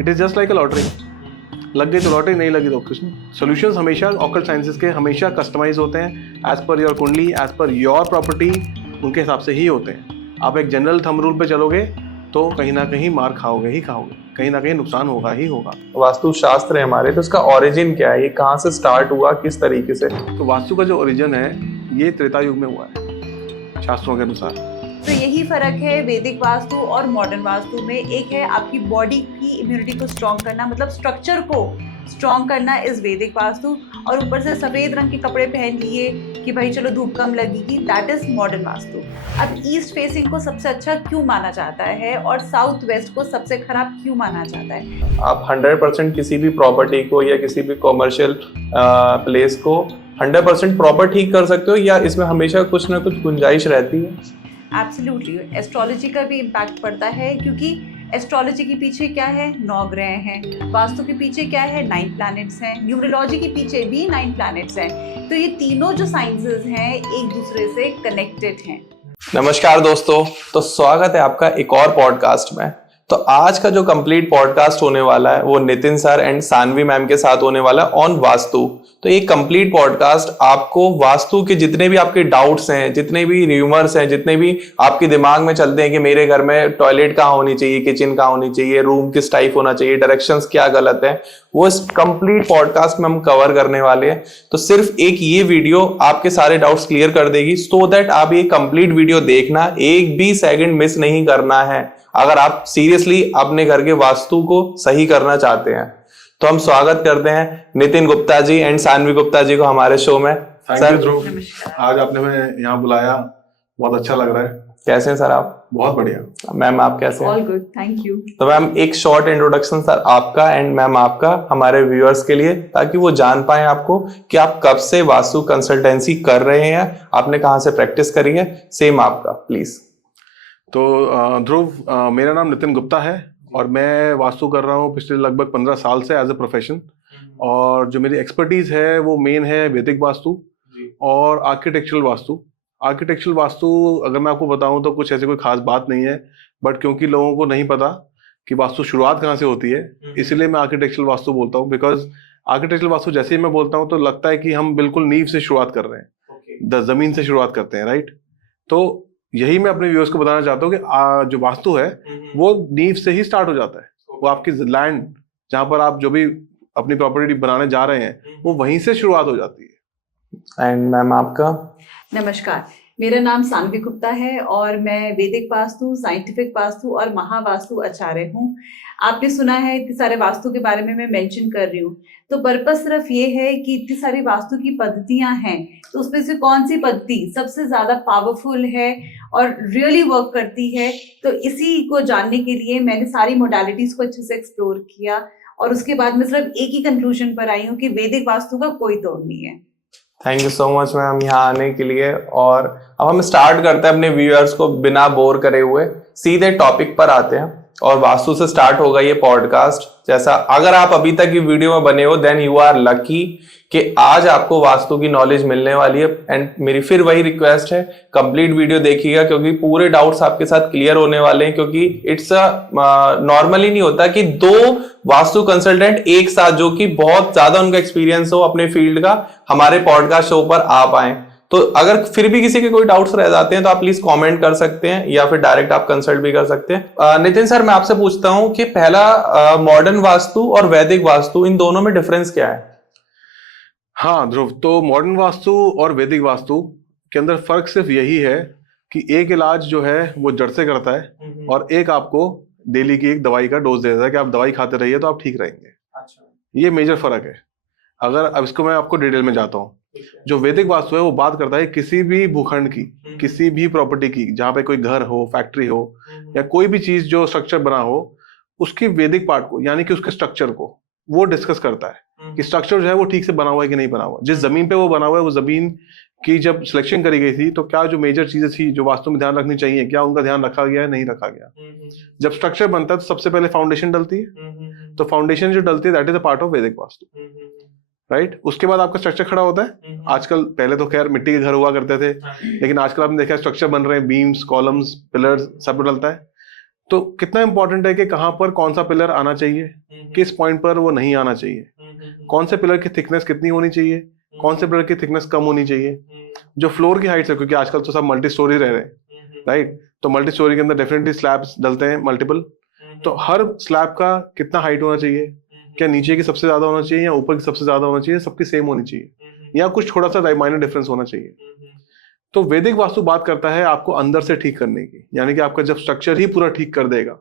It is just like a lottery. लग गई तो लॉटरी, नहीं लगी तो कुछ नहीं। सोल्यूशंस हमेशा ऑकल्ट साइंसेज के हमेशा कस्टमाइज होते हैं एज पर योर कुंडली, एज पर योर प्रॉपर्टी, उनके हिसाब से ही होते हैं। आप एक जनरल थंब रूल पे चलोगे तो कहीं ना कहीं मार खाओगे ही खाओगे, कहीं ना कहीं नुकसान होगा ही होगा। वास्तु शास्त्र है हमारे, तो इसका ओरिजिन क्या है, ये कहाँ से स्टार्ट हुआ, किस तरीके से? तो वास्तु का जो ओरिजिन है ये त्रेता युग में हुआ है शास्त्रों के अनुसार। तो यही फर्क है वैदिक वास्तु और मॉडर्न वास्तु में। एक है आपकी बॉडी की इम्यूनिटी को स्ट्रॉन्ग करना, मतलब स्ट्रक्चर को स्ट्रॉन्ग करना इज वैदिक वास्तु, और ऊपर से सफेद रंग के कपड़े पहन लिए कि भाई चलो धूप कम लगेगी, दैट इज मॉडर्न वास्तु। अब ईस्ट फेसिंग को सबसे अच्छा क्यों माना जाता है और साउथ वेस्ट को सबसे खराब क्यों माना जाता है? आप 100% किसी भी प्रॉपर्टी को या किसी भी कॉमर्शियल प्लेस को 100% प्रॉपर ठीक कर सकते हो, या इसमें हमेशा कुछ ना कुछ गुंजाइश रहती है? एब्सोल्युटली, एस्ट्रोलॉजी का भी इम्पैक्ट पड़ता है, क्योंकि एस्ट्रोलॉजी के पीछे क्या है, 9 ग्रह हैं, वास्तु के पीछे क्या है, 9 प्लैनेट्स हैं, न्यूमरोलॉजी के पीछे भी 9 प्लैनेट्स हैं। तो ये तीनों जो साइंसेस हैं एक दूसरे से कनेक्टेड हैं। नमस्कार दोस्तों, तो स्वागत है आपका एक और पॉडकास्ट में। तो आज का जो कंप्लीट पॉडकास्ट होने वाला है वो Nitin sir and Saanvi ma'am के साथ होने वाला है ऑन वास्तु। तो ये कंप्लीट पॉडकास्ट आपको वास्तु के जितने भी आपके डाउट्स हैं, जितने भी र्यूमर्स हैं, जितने भी आपके दिमाग में चलते हैं कि मेरे घर में टॉयलेट कहाँ होनी चाहिए, किचन कहाँ होनी चाहिए, रूम किस टाइप होना चाहिए, डायरेक्शंस क्या गलत है, वो इस कंप्लीट पॉडकास्ट में हम कवर करने वाले हैं। तो सिर्फ एक ये वीडियो आपके सारे डाउट्स क्लियर कर देगी, सो दैट आप ये कंप्लीट वीडियो देखना, एक भी सेकंड मिस नहीं करना है अगर आप सीरियसली अपने घर के वास्तु को सही करना चाहते हैं। तो हम स्वागत करते हैं नितिन गुप्ता जी एंड सानवी गुप्ता जी को हमारे शो में। सर ध्रुव, आज आपने हमें यहाँ बुलाया, बहुत अच्छा लग रहा है। कैसे हैं सर आप? बहुत बढ़िया। मैम आप कैसे हैं? All good, thank you. तो मैम एक शॉर्ट इंट्रोडक्शन सर आपका एंड मैम आपका हमारे व्यूअर्स के लिए, ताकि वो जान पाए आपको कि आप कब से वास्तु कंसल्टेंसी कर रहे हैं, आपने कहाँ से प्रैक्टिस करी है, सेम आपका प्लीज। तो ध्रुव, मेरा नाम नितिन गुप्ता है और मैं वास्तु कर रहा हूँ पिछले लगभग 15 साल से एज ए प्रोफेशन। और जो मेरी एक्सपर्टीज है वो मेन है वैदिक वास्तु और आर्किटेक्चरल वास्तु। आर्किटेक्चरल वास्तु अगर मैं आपको बताऊं तो कुछ ऐसे कोई खास बात नहीं है, बट क्योंकि लोगों को नहीं पता कि वास्तु शुरुआत कहाँ से होती है, इसलिए मैं आर्किटेक्चरल वास्तु बोलता हूँ। बिकॉज आर्किटेक्चरल वास्तु जैसे ही मैं बोलता हूँ तो लगता है कि हम बिल्कुल नींव से शुरुआत कर रहे हैं, जमीन से शुरुआत करते हैं, राइट। तो यही मैं अपने व्यूअर्स को बताना चाहता हूँ कि जो वास्तु है वो नींव से ही स्टार्ट हो जाता है। वो आपकी लैंड जहां पर आप जो भी अपनी प्रॉपर्टी बनाने जा रहे हैं वो वहीं से शुरुआत हो जाती है। एंड मैम आपका? नमस्कार, मेरा नाम सानवी गुप्ता है और मैं वैदिक वास्तु, साइंटिफिक वास्तु और महावास्तु आचार्य हूँ। आपने सुना है इतने सारे वास्तु के बारे में मैं मेंशन कर रही हूँ, तो पर्पस सिर्फ ये है कि इतनी सारी वास्तु की पद्धतियां हैं, तो उसमें से कौन सी पद्धति सबसे ज्यादा पावरफुल है और रियली वर्क करती है, तो इसी को जानने के लिए मैंने सारी मोडालिटीज को अच्छे से एक्सप्लोर किया और उसके बाद मैं सिर्फ एक ही कंक्लूजन पर आई हूँ कि वैदिक वास्तु का कोई तोड़ नहीं है। Thank you so much ma'am यहाँ आने के लिए। और अब हम स्टार्ट करते हैं अपने व्यूअर्स को बिना बोर करे हुए, सीधे टॉपिक पर आते हैं और वास्तु से स्टार्ट होगा ये पॉडकास्ट। जैसा अगर आप अभी तक की वीडियो में बने हो देन यू आर लकी कि आज आपको वास्तु की नॉलेज मिलने वाली है। एंड मेरी फिर वही रिक्वेस्ट है, कंप्लीट वीडियो देखिएगा क्योंकि पूरे डाउट्स आपके साथ क्लियर होने वाले हैं। क्योंकि इट्स नॉर्मली नहीं होता कि दो वास्तु कंसल्टेंट एक साथ, जो कि बहुत ज्यादा उनका एक्सपीरियंस हो अपने फील्ड का, हमारे पॉडकास्ट शो पर आ पाए। तो अगर फिर भी किसी के कोई डाउट्स रह जाते हैं तो आप प्लीज कमेंट कर सकते हैं या फिर डायरेक्ट आप कंसल्ट भी कर सकते हैं। नितिन सर, मैं आपसे पूछता हूं कि पहला मॉडर्न वास्तु और वैदिक वास्तु, इन दोनों में डिफरेंस क्या है? हाँ ध्रुव, तो मॉडर्न वास्तु और वैदिक वास्तु के अंदर फर्क सिर्फ यही है कि एक इलाज जो है वो जड़ से करता है और एक आपको डेली की एक दवाई का डोज देता है कि आप दवाई खाते रहिए तो आप ठीक रहेंगे। अच्छा, ये मेजर फर्क है। अगर अब इसको मैं आपको डिटेल में जाता हूँ, जो वैदिक वास्तु है वो बात करता है किसी भी भूखंड की, किसी भी प्रॉपर्टी की, जहाँ पे कोई घर हो, फैक्ट्री हो या कोई भी चीज जो स्ट्रक्चर बना हो, उसकी वैदिक पार्ट को यानी कि उसके स्ट्रक्चर को वो डिस्कस करता है कि स्ट्रक्चर जो है वो ठीक से बना हुआ है कि नहीं बना हुआ। जिस जमीन पे वो बना हुआ है, वो जमीन की जब सिलेक्शन करी गई थी तो क्या जो मेजर चीजें थी जो वास्तु में ध्यान रखनी चाहिए, क्या उनका ध्यान रखा गया है, नहीं रखा गया। जब स्ट्रक्चर बनता है तो सबसे पहले फाउंडेशन डलती है, तो फाउंडेशन जो डलती है that is a part of वैदिक वास्तु, राइट। उसके बाद आपका स्ट्रक्चर खड़ा होता है। आजकल, पहले तो खैर मिट्टी के घर हुआ करते थे, लेकिन आजकल आपने देखा स्ट्रक्चर बन रहे हैं, बीम्स, कॉलम्स, पिलर्स, सब डलता है। तो कितना इंपॉर्टेंट है कि कहाँ पर कौन सा पिलर आना चाहिए, किस पॉइंट पर वो नहीं आना चाहिए, कौन से पिलर की थिकनेस कितनी होनी चाहिए, कौन से पिलर की थिकनेस कम होनी चाहिए, जो फ्लोर की हाइट है, क्योंकि आजकल तो सब मल्टी स्टोरी रह रहे हैं, राइट। तो मल्टी स्टोरी के अंदर डेफिनेटली स्लैब्स डलते हैं मल्टीपल, तो हर स्लैब का कितना हाइट होना चाहिए, क्या नीचे की सबसे ज्यादा होना चाहिए या ऊपर की सबसे ज्यादा होना चाहिए, सबकी सेम होनी चाहिए या कुछ थोड़ा सा माइनर डिफरेंस होना चाहिए। तो वैदिक वास्तु बात करता है आपको अंदर से ठीक करने की, यानी कि आपका जब स्ट्रक्चर ही पूरा ठीक कर देगा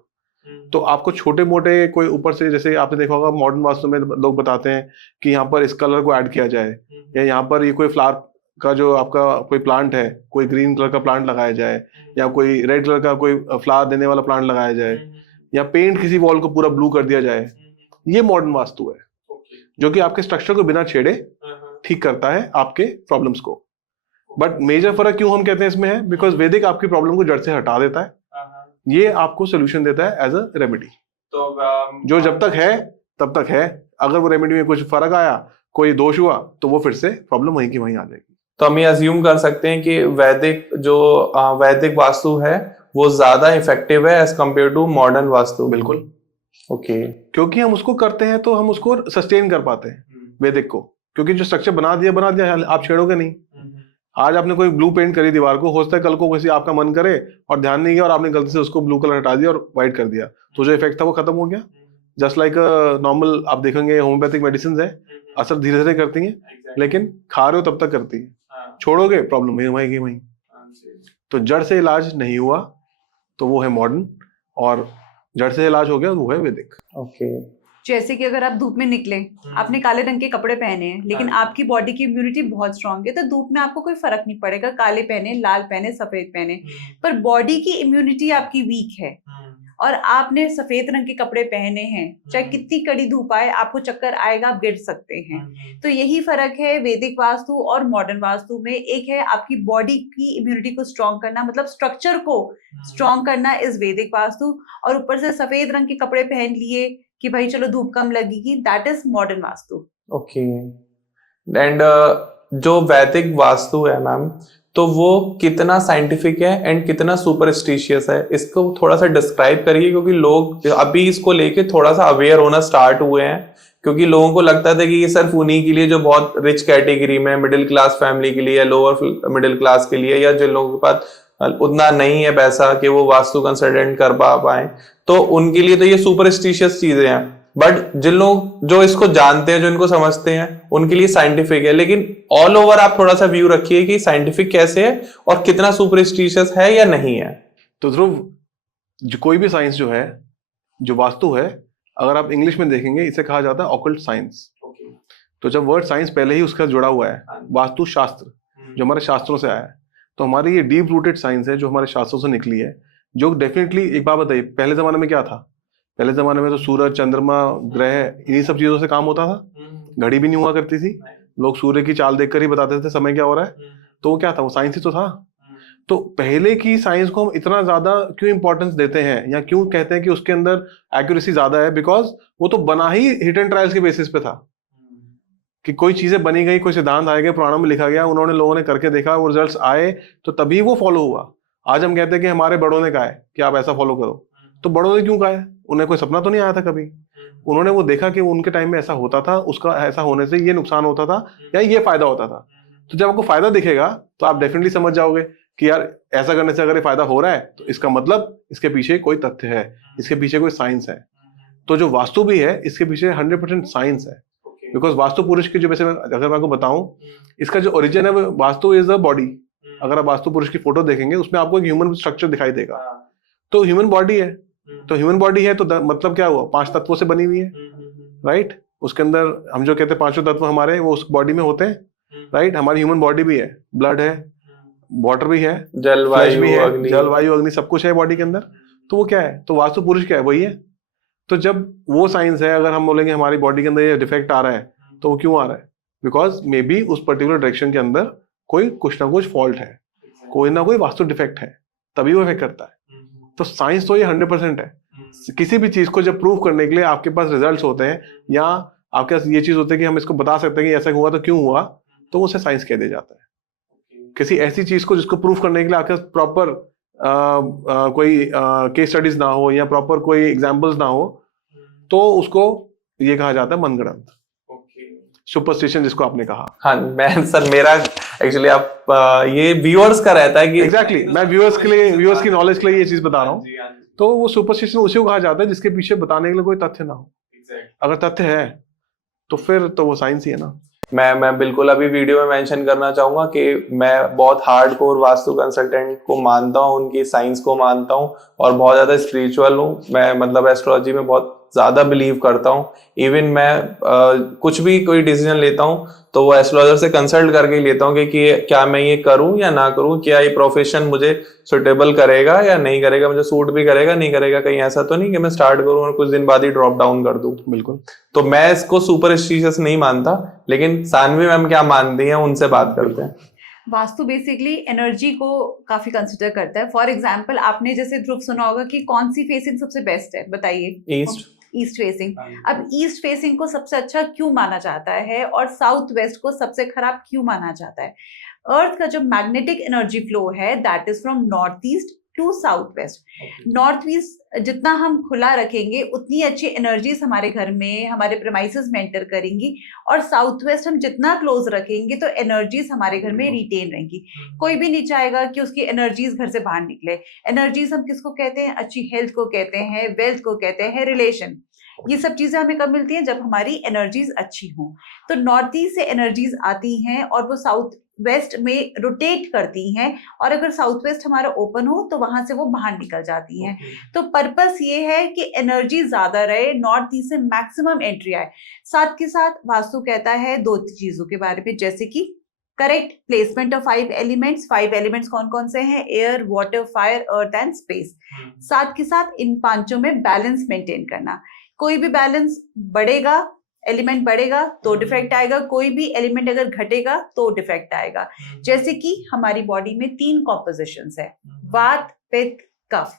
तो आपको छोटे मोटे कोई ऊपर से, जैसे आपने देखा होगा मॉडर्न वास्तु में लोग बताते हैं कि यहाँ पर इस कलर को ऐड किया जाए, या यहाँ पर ये कोई फ्लावर का जो आपका कोई प्लांट है, कोई ग्रीन कलर का प्लांट लगाया जाए, या कोई रेड कलर का कोई फ्लावर देने वाला प्लांट लगाया जाए, या पेंट किसी वॉल को पूरा ब्लू कर दिया जाए। ये मॉडर्न वास्तु है जो कि आपके स्ट्रक्चर को बिना छेड़े ठीक करता है आपके प्रॉब्लम्स को। बट मेजर फर्क क्यों हम कहते हैं इसमें है, बिकॉज वैदिक आपकी प्रॉब्लम को जड़ से हटा देता है, ये आपको सोल्यूशन देता है एज अ रेमेडी। तो जो जब तक है तब तक है, अगर वो रेमेडी में कुछ फर्क आया, कोई दोष हुआ, तो वो फिर से प्रॉब्लम वहीं की वहीं आ जाएगी। तो हम ये अज्यूम कर सकते हैं कि वैदिक वास्तु है वो ज्यादा इफेक्टिव है as compared to modern vastu. बिल्कुल, ओके। क्योंकि हम उसको करते हैं तो हम उसको सस्टेन कर पाते हैं वैदिक को, क्योंकि जो स्ट्रक्चर बना दिया आप छेड़ोगे नहीं। आज आपने कोई ब्लू पेंट करी दीवार को, हो सकता है कल को किसी आपका मन करे और ध्यान नहीं किया और आपने गलती से उसको ब्लू कलर हटा दिया और व्हाइट कर दिया, तो जो इफेक्ट था वो खत्म हो गया। जस्ट लाइक नॉर्मल आप देखेंगे होम्योपैथिक मेडिसिन है, असर धीरे धीरे करती हैं, लेकिन खा रहे हो तब तक करती है, छोड़ोगे प्रॉब्लम वहीं वहीं। तो जड़ से इलाज नहीं हुआ तो वो है मॉडर्न, और जड़ से इलाज हो गया वो है वैदिक। ओके। जैसे कि अगर आप धूप में निकले, आपने काले रंग के कपड़े पहने हैं, लेकिन आपकी बॉडी की इम्यूनिटी बहुत स्ट्रांग है, तो धूप में आपको कोई फर्क नहीं पड़ेगा, काले पहने, लाल पहने, सफेद पहने। पर बॉडी की इम्यूनिटी आपकी वीक है और आपने सफेद रंग के कपड़े पहने हैं, चाहे कितनी कड़ी धूप आए, आपको चक्कर आएगा, आप गिर सकते हैं। तो यही फर्क है वैदिक वास्तु और मॉडर्न वास्तु में। एक है आपकी बॉडी की इम्यूनिटी को स्ट्रांग करना, मतलब स्ट्रक्चर को स्ट्रांग करना इज वैदिक वास्तु, और ऊपर से सफेद रंग के कपड़े पहन लिए कि भाई चलो धूप कम लगेगी, that is modern vastu. Okay. And जो वैदिक वास्तु है मैम, तो वो कितना साइंटिफिक है एंड कितना सुपरस्टिशियस है, इसको थोड़ा सा डिस्क्राइब करिए, क्योंकि लोग अभी इसको लेके थोड़ा सा अवेयर होना स्टार्ट हुए हैं। क्योंकि लोगों को लगता था कि ये सिर्फ उन्हीं के लिए जो बहुत रिच कैटेगरी में, मिडिल क्लास फैमिली के लिए या लोअर मिडिल क्लास के लिए, या जिन लोगों के पास उतना नहीं है पैसा कि वो वास्तु कंसल्टेंट कर पाए, तो उनके लिए तो ये सुपरस्टिशियस चीजें हैं। बट जिन लोग जो इसको जानते हैं, जो इनको समझते हैं, उनके लिए साइंटिफिक है। लेकिन ऑल ओवर आप थोड़ा सा व्यू रखिए कि साइंटिफिक कैसे है और कितना सुपरस्टिशियस है या नहीं है। तो ध्रुव, जो कोई भी साइंस जो है, जो वास्तु है, अगर आप इंग्लिश में देखेंगे इसे कहा जाता है ऑकल्ट साइंस। तो जब वर्ड साइंस पहले ही उसका जुड़ा हुआ है, वास्तु शास्त्र जो हमारे शास्त्रों से आया है, तो हमारी ये डीप रूटेड साइंस है जो हमारे शास्त्रों से निकली है, जो डेफिनेटली। एक बात बताइए, पहले जमाने में क्या था? पहले जमाने में तो सूरज, चंद्रमा, ग्रह, इन्हीं सब चीजों से काम होता था। घड़ी भी नहीं हुआ करती थी, लोग सूर्य की चाल देखकर ही बताते थे समय क्या हो रहा है। तो वो क्या था? वो साइंस ही तो था। तो पहले की साइंस को हम इतना ज्यादा क्यों इंपॉर्टेंस देते हैं, या क्यों कहते हैं कि उसके अंदर एक्यूरेसी ज्यादा है? बिकॉज वो तो बना ही हिट एंड ट्रायल्स के बेसिस पे था, कि कोई चीजें बनी गई, कोई सिद्धांत आए गए, पुराणों में लिखा गया, उन्होंने लोगों ने करके देखा, वो रिजल्ट्स आए, तो तभी वो फॉलो हुआ। आज हम कहते हैं कि हमारे बड़ों ने कहा है कि आप ऐसा फॉलो करो, तो बड़ों ने क्यों कहा है? उन्हें कोई सपना तो नहीं आया था कभी। उन्होंने वो देखा कि उनके टाइम में ऐसा होता था, उसका ऐसा होने से ये नुकसान होता था या ये फायदा होता था। तो जब आपको फायदा दिखेगा तो आप डेफिनेटली समझ जाओगे कि यार ऐसा करने से अगर ये फायदा हो रहा है तो इसका मतलब इसके पीछे कोई तथ्य है, इसके पीछे कोई साइंस है। तो जो वास्तु भी है, इसके पीछे 100% साइंस है। बिकॉज वास्तु पुरुष की जो, वैसे अगर मैं आपको बताऊं, इसका जो ओरिजिन है, वास्तु इज अ बॉडी। अगर आप वास्तु पुरुष की फोटो देखेंगे, उसमें आपको एक ह्यूमन स्ट्रक्चर दिखाई देगा। तो ह्यूमन बॉडी है, तो ह्यूमन बॉडी है तो मतलब क्या हुआ? 5 तत्वों से बनी हुई है, राइट। उसके अंदर हम जो कहते हैं 5 तत्व हमारे, वो उस बॉडी में होते हैं, राइट। हमारी ह्यूमन बॉडी भी है, ब्लड है, वाटर भी है, जलवायु भी है, अग्नि, जलवायु अग्नि सब कुछ है बॉडी के अंदर। तो वो क्या है? तो वास्तु पुरुष क्या है? वही है। तो जब वो साइंस है, अगर हम बोलेंगे हमारी बॉडी के अंदर ये डिफेक्ट आ रहा है, तो वो क्यों आ रहा है? बिकॉज मे बी उस पर्टिकुलर डायरेक्शन के अंदर कोई कुछ ना कुछ फॉल्ट है, कोई ना कोई वास्तु डिफेक्ट है, तभी वो इफेक्ट करता है। तो साइंस तो ये 100% है। किसी भी चीज को जब प्रूव करने के लिए आपके पास रिजल्ट्स होते हैं, या आपके पास ये चीज होती है कि हम इसको बता सकते हैं कि ऐसा हुआ तो क्यों हुआ, तो उसे साइंस कह दिया जाता है। किसी ऐसी चीज को जिसको प्रूव करने के लिए आपके पास प्रॉपर कोई केस स्टडीज ना हो या प्रॉपर कोई एग्जाम्पल्स ना हो, तो उसको ये कहा जाता है मनगढ़ंत, सुपरस्टिशन जिसको आपने कहा। हाँ मैं सर, मेरा एक्चुअली आप ये व्यूअर्स का रहता है कि एग्जैक्टली मैं व्यूअर्स के लिए, व्यूअर्स की नॉलेज के लिए ये चीज बता रहा हूँ। तो वो सुपरस्टिशन उसी को कहा जाता है जिसके पीछे बताने के लिए कोई तथ्य ना हो। अगर तथ्य है तो फिर तो वो साइंस ही है ना। मैं बिल्कुल अभी वीडियो में मेंशन करना चाहूंगा कि मैं बहुत हार्डकोर वास्तु कंसल्टेंट को मानता हूँ, उनकी साइंस को मानता हूँ और बहुत ज्यादा स्पिरिचुअल हूँ। मैं मतलब एस्ट्रोलॉजी में बहुत ज्यादा बिलीव करता हूँ। इवन मैं कुछ भी कोई डिसीजन लेता हूँ तो वो एस्ट्रोलॉजर से कंसल्ट करके ही लेता हूँ कि क्या मैं ये करूँ या ना करूँ, क्या ये प्रोफेशन मुझे सुटेबल करेगा या नहीं करेगा, मुझे सूट भी करेगा नहीं करेगा, कहीं ऐसा तो नहीं कि मैं स्टार्ट करूँ और कुछ दिन बाद ही ड्रॉप डाउन कर दूँ। बिल्कुल। तो मैं इसको सुपरस्टिशियस नहीं मानता, लेकिन सानवी मैम क्या मानती हैं उनसे बात करते हैं। वास्तु बेसिकली एनर्जी को काफी कंसिडर करता है। फॉर एग्जाम्पल आपने जैसे ध्रुव सुना होगा कि कौन सी फेसिंग सबसे बेस्ट है, बताइए। ईस्ट। East facing. अब ईस्ट फेसिंग को सबसे अच्छा क्यों माना जाता है और साउथ वेस्ट को सबसे खराब क्यों माना जाता है? अर्थ का जो मैग्नेटिक एनर्जी फ्लो है that is from north east to south west. North east जितना हम खुला रखेंगे उतनी अच्छी एनर्जीज हमारे घर में, हमारे प्रेमाइसेस में एंटर करेंगी, और साउथ वेस्ट हम जितना क्लोज रखेंगे तो एनर्जीज हमारे घर में रिटेन रहेंगी। कोई भी नहीं चाहेगा कि उसकी एनर्जीज घर से बाहर निकले। एनर्जीज हम किसको कहते हैं? अच्छी हेल्थ को कहते हैं, वेल्थ को कहते हैं, रिलेशन। ये सब चीजें हमें कब मिलती हैं? जब हमारी एनर्जीज अच्छी हों। तो नॉर्थ ईस्ट से एनर्जीज आती हैं और वो साउथ वेस्ट में रोटेट करती हैं, और अगर साउथ वेस्ट हमारा ओपन हो तो वहां से वो बाहर निकल जाती हैं। तो पर्पस ये है कि एनर्जी ज्यादा रहे, नॉर्थ ईस्ट से मैक्सिमम एंट्री आए। साथ के साथ वास्तु कहता है दो चीजों के बारे में, जैसे कि correct placement of 5 elements. 5 elements कौन कौन से हैं? Air, water, fire, earth and space. साथ के साथ इन पांचों में बैलेंस मेंटेन करना। कोई भी बैलेंस बढ़ेगा, एलिमेंट बढ़ेगा तो डिफेक्ट आएगा, कोई भी एलिमेंट अगर घटेगा तो डिफेक्ट आएगा। जैसे कि हमारी बॉडी में 3 कॉम्पोजिशंस है, वात, पित्त, कफ।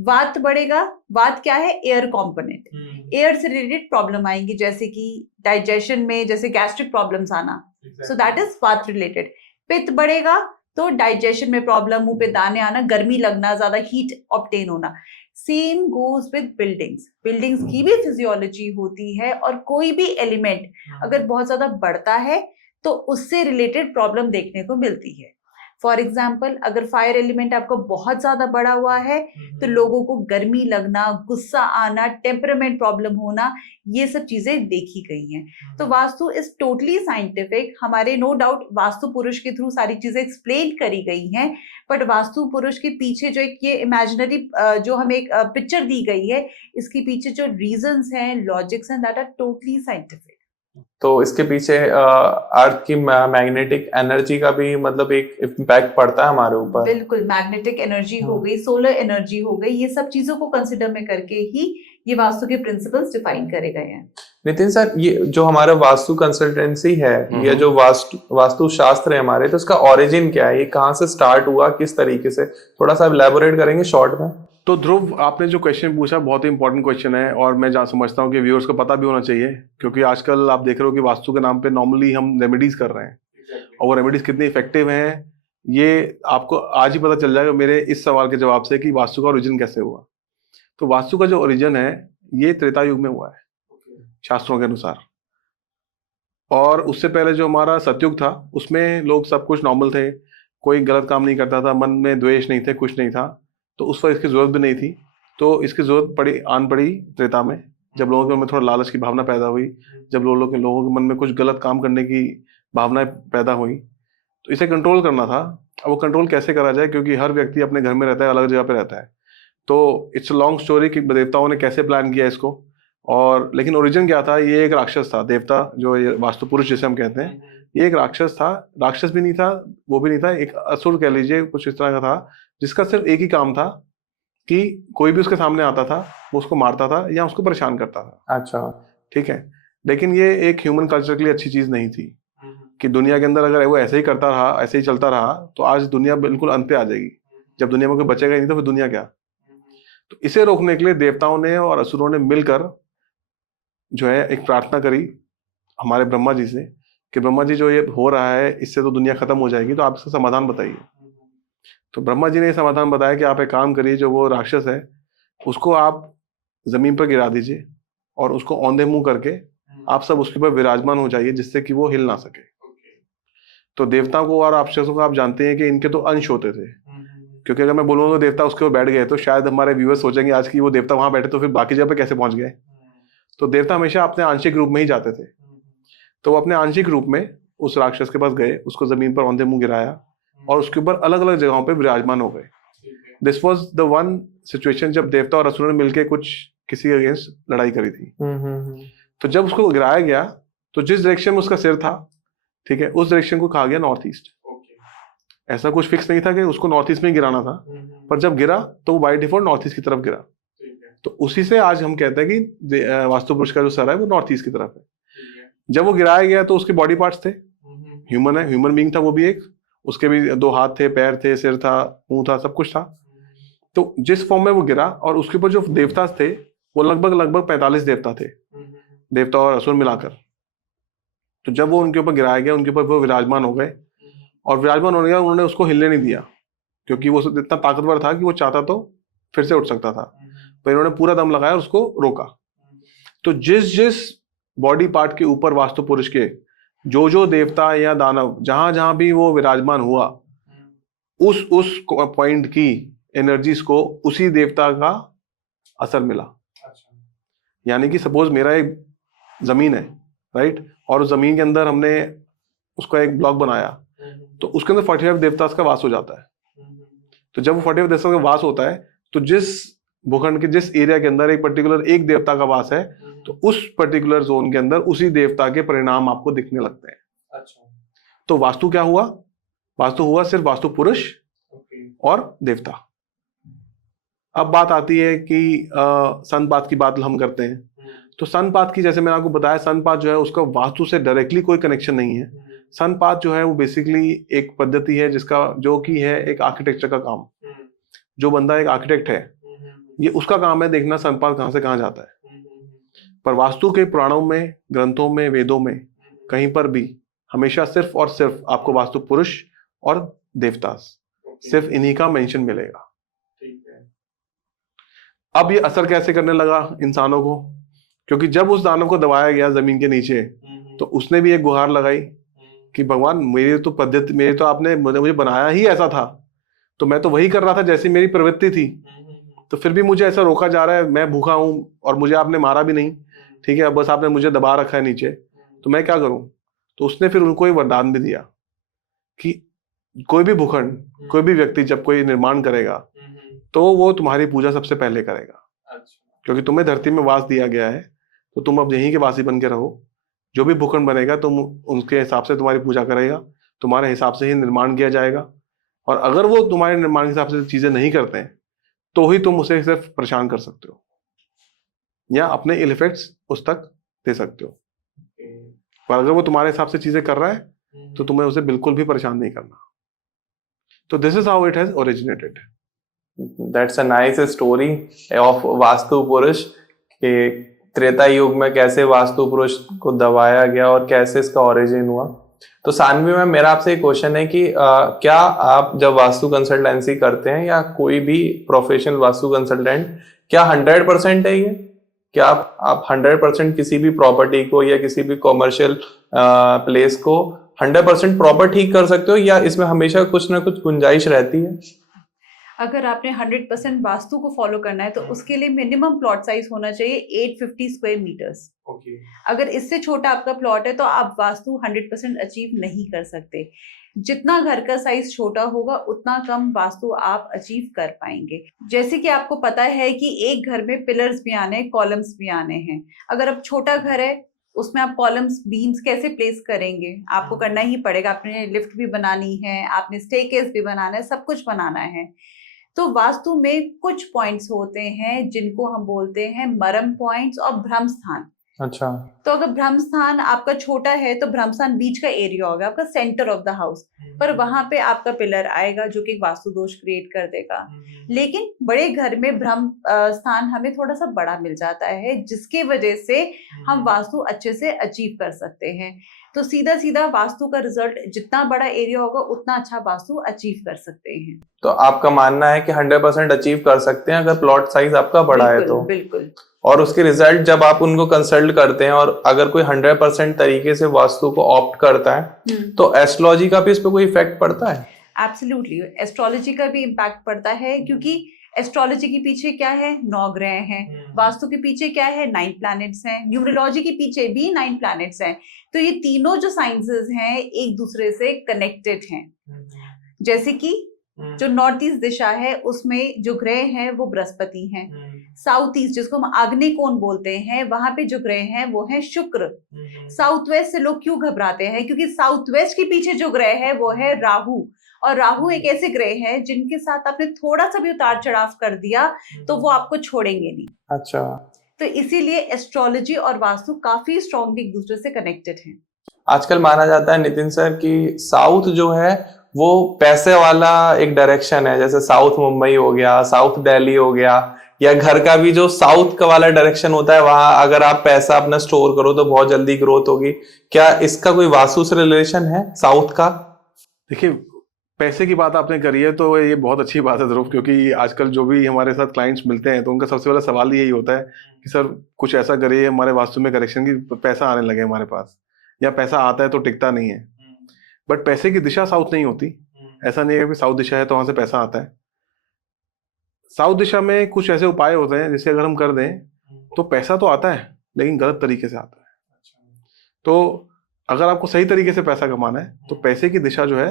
वात बढ़ेगा, वात क्या है? Air component. एयर से रिलेटेड प्रॉब्लम आएंगी, जैसे कि डाइजेशन में, जैसे गैस्ट्रिक प्रॉब्लम्स आना, सो दैट इज वात रिलेटेड। पित्त बढ़ेगा तो डाइजेशन में प्रॉब्लम, मुंह पे दाने आना, गर्मी लगना, ज्यादा हीट ऑब्टेन होना। Same goes with buildings. Buildings की भी फिजियोलॉजी होती है, और कोई भी एलिमेंट अगर बहुत ज्यादा बढ़ता है तो उससे रिलेटेड प्रॉब्लम देखने को मिलती है। फॉर एग्जाम्पल अगर फायर एलिमेंट आपको बहुत ज्यादा बढ़ा हुआ है तो लोगों को गर्मी लगना, गुस्सा आना, टेम्परामेंट प्रॉब्लम होना, ये सब चीजें देखी गई हैं। तो वास्तु इज टोटली साइंटिफिक। हमारे नो डाउट वास्तु पुरुष के थ्रू सारी चीजें एक्सप्लेन करी गई हैं, बट वास्तु पुरुष के पीछे जो एक ये इमेजिनरी जो हमें एक पिक्चर दी गई है, इसके पीछे जो रीजंस हैं, लॉजिक्स हैं, दैट आर टोटली साइंटिफिक। तो इसके पीछे अर्थ की मैग्नेटिक एनर्जी का भी मतलब एक इम्पैक्ट पड़ता है हमारे ऊपर। बिल्कुल, मैग्नेटिक एनर्जी हो गई, सोलर एनर्जी हो गई, ये सब चीजों को कंसिडर में करके ही ये वास्तु के प्रिंसिपल्स डिफाइन करे गए हैं। नितिन सर, ये जो हमारा वास्तु कंसल्टेंसी है, ये जो वास्तु शास्त्र है हमारे, तो इसका ओरिजिन क्या है? ये कहाँ से स्टार्ट हुआ, किस तरीके से? थोड़ा सा इलैबोरेट करेंगे शॉर्ट में। तो ध्रुव, आपने जो क्वेश्चन पूछा बहुत ही इंपॉर्टेंट क्वेश्चन है, और मैं जहाँ समझता हूँ कि व्यूअर्स को पता भी होना चाहिए, क्योंकि आजकल आप देख रहे हो कि वास्तु के नाम पे नॉर्मली हम रेमेडीज कर रहे हैं, और वो रेमेडीज कितनी इफेक्टिव हैं ये आपको आज ही पता चल जाएगा मेरे इस सवाल के जवाब से कि वास्तु का ओरिजिन कैसे हुआ। तो वास्तु का जो ओरिजिन है ये त्रेता युग में हुआ है शास्त्रों के अनुसार, और उससे पहले जो हमारा सतयुग था उसमें लोग सब कुछ नॉर्मल थे, कोई गलत काम नहीं करता था, मन में द्वेष नहीं थे, कुछ नहीं था, तो उस पर इसकी जरूरत भी नहीं थी। तो इसकी जरूरत पड़ी त्रेता में, जब लोगों के मन में थोड़ा लालच की भावना पैदा हुई, जब लोगों के मन में कुछ गलत काम करने की भावनाएं पैदा हुई, तो इसे कंट्रोल करना था। अब वो कंट्रोल कैसे करा जाए, क्योंकि हर व्यक्ति अपने घर में रहता है, अलग जगह पे रहता है, तो इट्स लॉन्ग स्टोरी कि देवताओं ने कैसे प्लान किया इसको। और लेकिन ओरिजिन क्या था? ये एक राक्षस था, देवता जो ये वास्तु पुरुष जिसे हम कहते हैं, ये एक राक्षस था। राक्षस भी नहीं था, वो भी नहीं था, एक असुर कह लीजिए, कुछ इस तरह का था, जिसका सिर्फ एक ही काम था कि कोई भी उसके सामने आता था वो उसको मारता था या उसको परेशान करता था। अच्छा, ठीक है, लेकिन ये एक ह्यूमन कल्चर के लिए अच्छी चीज नहीं थी कि दुनिया के अंदर अगर वो ऐसे ही करता रहा, ऐसे ही चलता रहा, तो आज दुनिया बिल्कुल अंत पे आ जाएगी। जब दुनिया में कोई बचेगा ही नहीं तो फिर दुनिया क्या। तो इसे रोकने के लिए देवताओं ने और असुरों ने मिलकर जो है एक प्रार्थना करी हमारे ब्रह्मा जी से कि ब्रह्मा जी, जो ये हो रहा है इससे तो दुनिया खत्म हो जाएगी, तो आप इसका समाधान बताइए। तो ब्रह्मा जी ने ये समाधान बताया कि आप एक काम करिए, जो वो राक्षस है उसको आप जमीन पर गिरा दीजिए और उसको औंधे मुंह करके आप सब उसके ऊपर विराजमान हो जाइए, जिससे कि वो हिल ना सके। तो देवताओं को और राक्षसों को आप जानते हैं कि इनके तो अंश होते थे, क्योंकि अगर मैं बोलूंगा तो देवता उसके ऊपर बैठ गए तो शायद हमारे व्यूअर्स सोचेंगे आज की वो देवता वहां बैठे तो फिर बाकी जगह पे कैसे पहुंच गए। तो देवता हमेशा अपने आंशिक रूप में ही जाते थे। तो वो अपने आंशिक रूप में उस राक्षस के पास गए, उसको जमीन पर औंधे मुंह गिराया और उसके ऊपर अलग अलग जगहों पे विराजमान हो गए। This was the one situation जब देवता और असुर ने मिलकर कुछ किसी अगेंस्ट लड़ाई करी थी। तो जब उसको गिराया गया तो जिस डायरेक्शन में उसका सिर था, ठीक है, उस डायरेक्शन को कहा गया नॉर्थ ईस्ट। ऐसा कुछ फिक्स नहीं था कि उसको नॉर्थ ईस्ट में गिराना था, पर जब गिरा तो वो बाय डिफॉल्ट नॉर्थ ईस्ट की तरफ गिरा। तो उसी से आज हम कहते हैं कि वास्तु पुरुष का जो सर है वो नॉर्थ ईस्ट की तरफ है। जब वो गिराया गया तो उसके बॉडी पार्ट्स थे, ह्यूमन है, ह्यूमन बीइंग था वो भी एक, उसके भी 2 हाथ थे, पैर थे, सिर था, मुंह था, सब कुछ था। तो जिस फॉर्म में वो गिरा और उसके ऊपर जो देवता थे वो लगभग 45 देवता थे, देवता और असुर मिलाकर। तो जब वो उनके ऊपर गिराया गया, उनके ऊपर वो विराजमान हो गए और विराजमान होने गया, उन्होंने उसको हिलने नहीं दिया, क्योंकि वो इतना ताकतवर था कि वो चाहता तो फिर से उठ सकता था, पर इन्होंने पूरा दम लगाया और उसको रोका। तो जिस जिस बॉडी पार्ट के ऊपर वास्तु पुरुष के जो देवता या दानव जहां जहां भी वो विराजमान हुआ, उस पॉइंट की एनर्जीज को उसी देवता का असर मिला। यानी कि सपोज मेरा एक जमीन है, राइट, और उस जमीन के अंदर हमने उसका एक ब्लॉक बनाया, तो उसके अंदर 45 देवता का वास हो जाता है। तो जब वो 45 देवता का वास होता है तो जिस भूखंड के जिस एरिया के अंदर एक पर्टिकुलर एक देवता का वास है, तो उस पर्टिकुलर जोन के अंदर उसी देवता के परिणाम आपको दिखने लगते हैं। तो वास्तु क्या हुआ? वास्तु हुआ सिर्फ वास्तु पुरुष और देवता। अब बात आती है कि संपात की बात हम करते हैं। तो संपात की, जैसे मैंने आपको बताया, संपात जो है उसका वास्तु से डायरेक्टली कोई कनेक्शन नहीं है। संपात जो है वो बेसिकली एक पद्धति है जिसका जो कि है एक आर्किटेक्चर का काम। जो बंदा एक आर्किटेक्ट है, ये उसका काम है देखना संपात कहाँ से कहाँ जाता है। पर वास्तु के पुराणों में, ग्रंथों में, वेदों में कहीं पर भी हमेशा सिर्फ और सिर्फ आपको वास्तु पुरुष और देवता, सिर्फ इन्हीं का मेंशन मिलेगा। अब ये असर कैसे करने लगा इंसानों को? क्योंकि जब उस दानव को दबाया गया जमीन के नीचे, तो उसने भी एक गुहार लगाई कि भगवान मेरी तो पद्धति, मेरी तो आपने मुझे बनाया ही ऐसा था, तो मैं तो वही कर रहा था जैसी मेरी प्रवृत्ति थी, तो फिर भी मुझे ऐसा रोका जा रहा है, मैं भूखा हूं और मुझे आपने मारा भी नहीं, ठीक है, बस आपने मुझे दबा रखा है नीचे, तो मैं क्या करूं? तो उसने फिर उनको एक वरदान भी दिया कि कोई भी भूखंड, कोई भी व्यक्ति जब कोई निर्माण करेगा तो वो तुम्हारी पूजा सबसे पहले करेगा। क्योंकि तुम्हें धरती में वास दिया गया है, तो तुम अब यहीं के वासी बन के रहो। जो भी भूखंड बनेगा तुम उनके हिसाब से तुम्हारी पूजा करेगा, तुम्हारे हिसाब से ही निर्माण किया जाएगा। और अगर वो तुम्हारे निर्माण के हिसाब से चीजें नहीं करते हैं तो ही तुम उसे सिर्फ परेशान कर सकते हो या अपने इल इफेक्ट्स उस तक दे सकते हो। पर अगर वो तुम्हारे हिसाब से चीजें कर रहा है तो तुम्हें उसे बिल्कुल भी परेशान नहीं करना। तो this is how it has originated. That's a nice story of vastu पुरुष के त्रेता युग में कैसे वास्तु पुरुष को दबाया गया और कैसे इसका ओरिजिन हुआ। तो सानवी मैम, मेरा आपसे एक क्वेश्चन है कि क्या आप जब वास्तु कंसल्टेंसी करते हैं या कोई भी प्रोफेशनल वास्तु कंसल्टेंट, क्या 100% है ये? क्या आप 100% किसी भी प्रॉपर्टी को या किसी भी कॉमर्शियल प्लेस को 100% प्रॉपर ठीक कर सकते हो, या इसमें हमेशा कुछ ना कुछ गुंजाइश रहती है? अगर आपने 100% वास्तु को फॉलो करना है तो उसके लिए मिनिमम प्लॉट साइज होना चाहिए 850 स्क्वायर मीटर्स। अगर इससे छोटा आपका प्लॉट है तो आप वास्तु 100% अचीव नहीं कर सकते। जितना घर का साइज छोटा होगा उतना कम वास्तु आप अचीव कर पाएंगे। जैसे कि आपको पता है कि एक घर में पिलर्स भी आने हैं, कॉलम्स भी आने हैं। अगर अब छोटा घर है उसमें आप कॉलम्स, बीम्स कैसे प्लेस करेंगे? आपको करना ही पड़ेगा। आपने लिफ्ट भी बनानी है, आपने स्टेयरकेस भी बनाना है, सब कुछ बनाना है। तो वास्तु में कुछ पॉइंट्स होते हैं जिनको हम बोलते हैं मरम पॉइंट्स और भ्रम स्थान। अच्छा। तो अगर ब्रह्म स्थान आपका छोटा है तो ब्रह्म स्थान बीच का एरिया होगा, आपका सेंटर ऑफ द हाउस, पर वहां पे आपका पिलर आएगा जो कि वास्तु दोष क्रिएट कर देगा। लेकिन बड़े घर में ब्रह्म स्थान हमें थोड़ा सा बड़ा मिल जाता है, जिसकी वजह से हम वास्तु अच्छे से अचीव कर सकते हैं। तो सीधा सीधा वास्तु का रिजल्ट, जितना बड़ा एरिया होगा उतना अच्छा वास्तु अचीव कर सकते हैं। तो आपका मानना है कि 100% अचीव कर सकते हैं अगर प्लॉट साइज आपका बड़ा है तो? बिल्कुल। और उसके रिजल्ट जब आप उनको कंसल्ट करते हैं और अगर कोई 100% तरीके से वास्तु को ऑप्ट करता है तो एस्ट्रोलॉजी का भी इस पे कोई इफेक्ट पड़ता है? एब्सोल्युटली, एस्ट्रोलॉजी का भी इम्पैक्ट पड़ता है, क्योंकि एस्ट्रोलॉजी के पीछे क्या है, 9 ग्रह हैं, वास्तु के पीछे क्या है, 9 प्लैनेट्स हैं, न्यूमरोलॉजी के पीछे भी 9 प्लैनेट्स हैं। तो ये तीनों जो साइंसेस हैं एक दूसरे से कनेक्टेड हैं। जैसे कि जो नॉर्थ ईस्ट दिशा है उसमें जो ग्रह हैं वो बृहस्पति हैं। साउथ ईस्ट, जिसको हम आग्नेय कोण बोलते हैं, वहां पे जो ग्रह हैं वो है शुक्र। साउथ वेस्ट से लोग क्यों घबराते हैं, क्योंकि साउथ वेस्ट के पीछे जो ग्रह है वो है राहु, और राहु एक ऐसे ग्रह है जिनके साथ आपने थोड़ा सा भी उतार चढ़ाव कर दिया तो वो आपको छोड़ेंगे नहीं। अच्छा। तो इसीलिए एस्ट्रोलॉजी और वास्तु काफी स्ट्रॉन्ग एक दूसरे से कनेक्टेड हैं। आजकल माना जाता है नितिन सर कि साउथ जो है वो पैसे वाला एक डायरेक्शन है, जैसे साउथ मुंबई हो गया, साउथ दिल्ली हो गया, या घर का भी जो साउथ का वाला डायरेक्शन होता है वहां अगर आप पैसा अपना स्टोर करो तो बहुत जल्दी ग्रोथ होगी। क्या इसका कोई वास्तु से रिलेशन है साउथ का? देखिए, पैसे की बात आपने करी है तो ये बहुत अच्छी बात है ध्रुव, क्योंकि आजकल जो भी हमारे साथ क्लाइंट्स मिलते हैं तो उनका सबसे पहला सवाल यही होता है कि सर कुछ ऐसा करिए हमारे वास्तु में करेक्शन की पैसा आने लगे हमारे पास, या पैसा आता है तो टिकता नहीं है। बट पैसे की दिशा साउथ नहीं होती। ऐसा नहीं है कि साउथ दिशा है तो वहां से पैसा आता है। साउथ दिशा में कुछ ऐसे उपाय होते हैं जिसे अगर हम कर दें तो पैसा तो आता है, लेकिन गलत तरीके से आता है। तो अगर आपको सही तरीके से पैसा कमाना है तो पैसे की दिशा जो है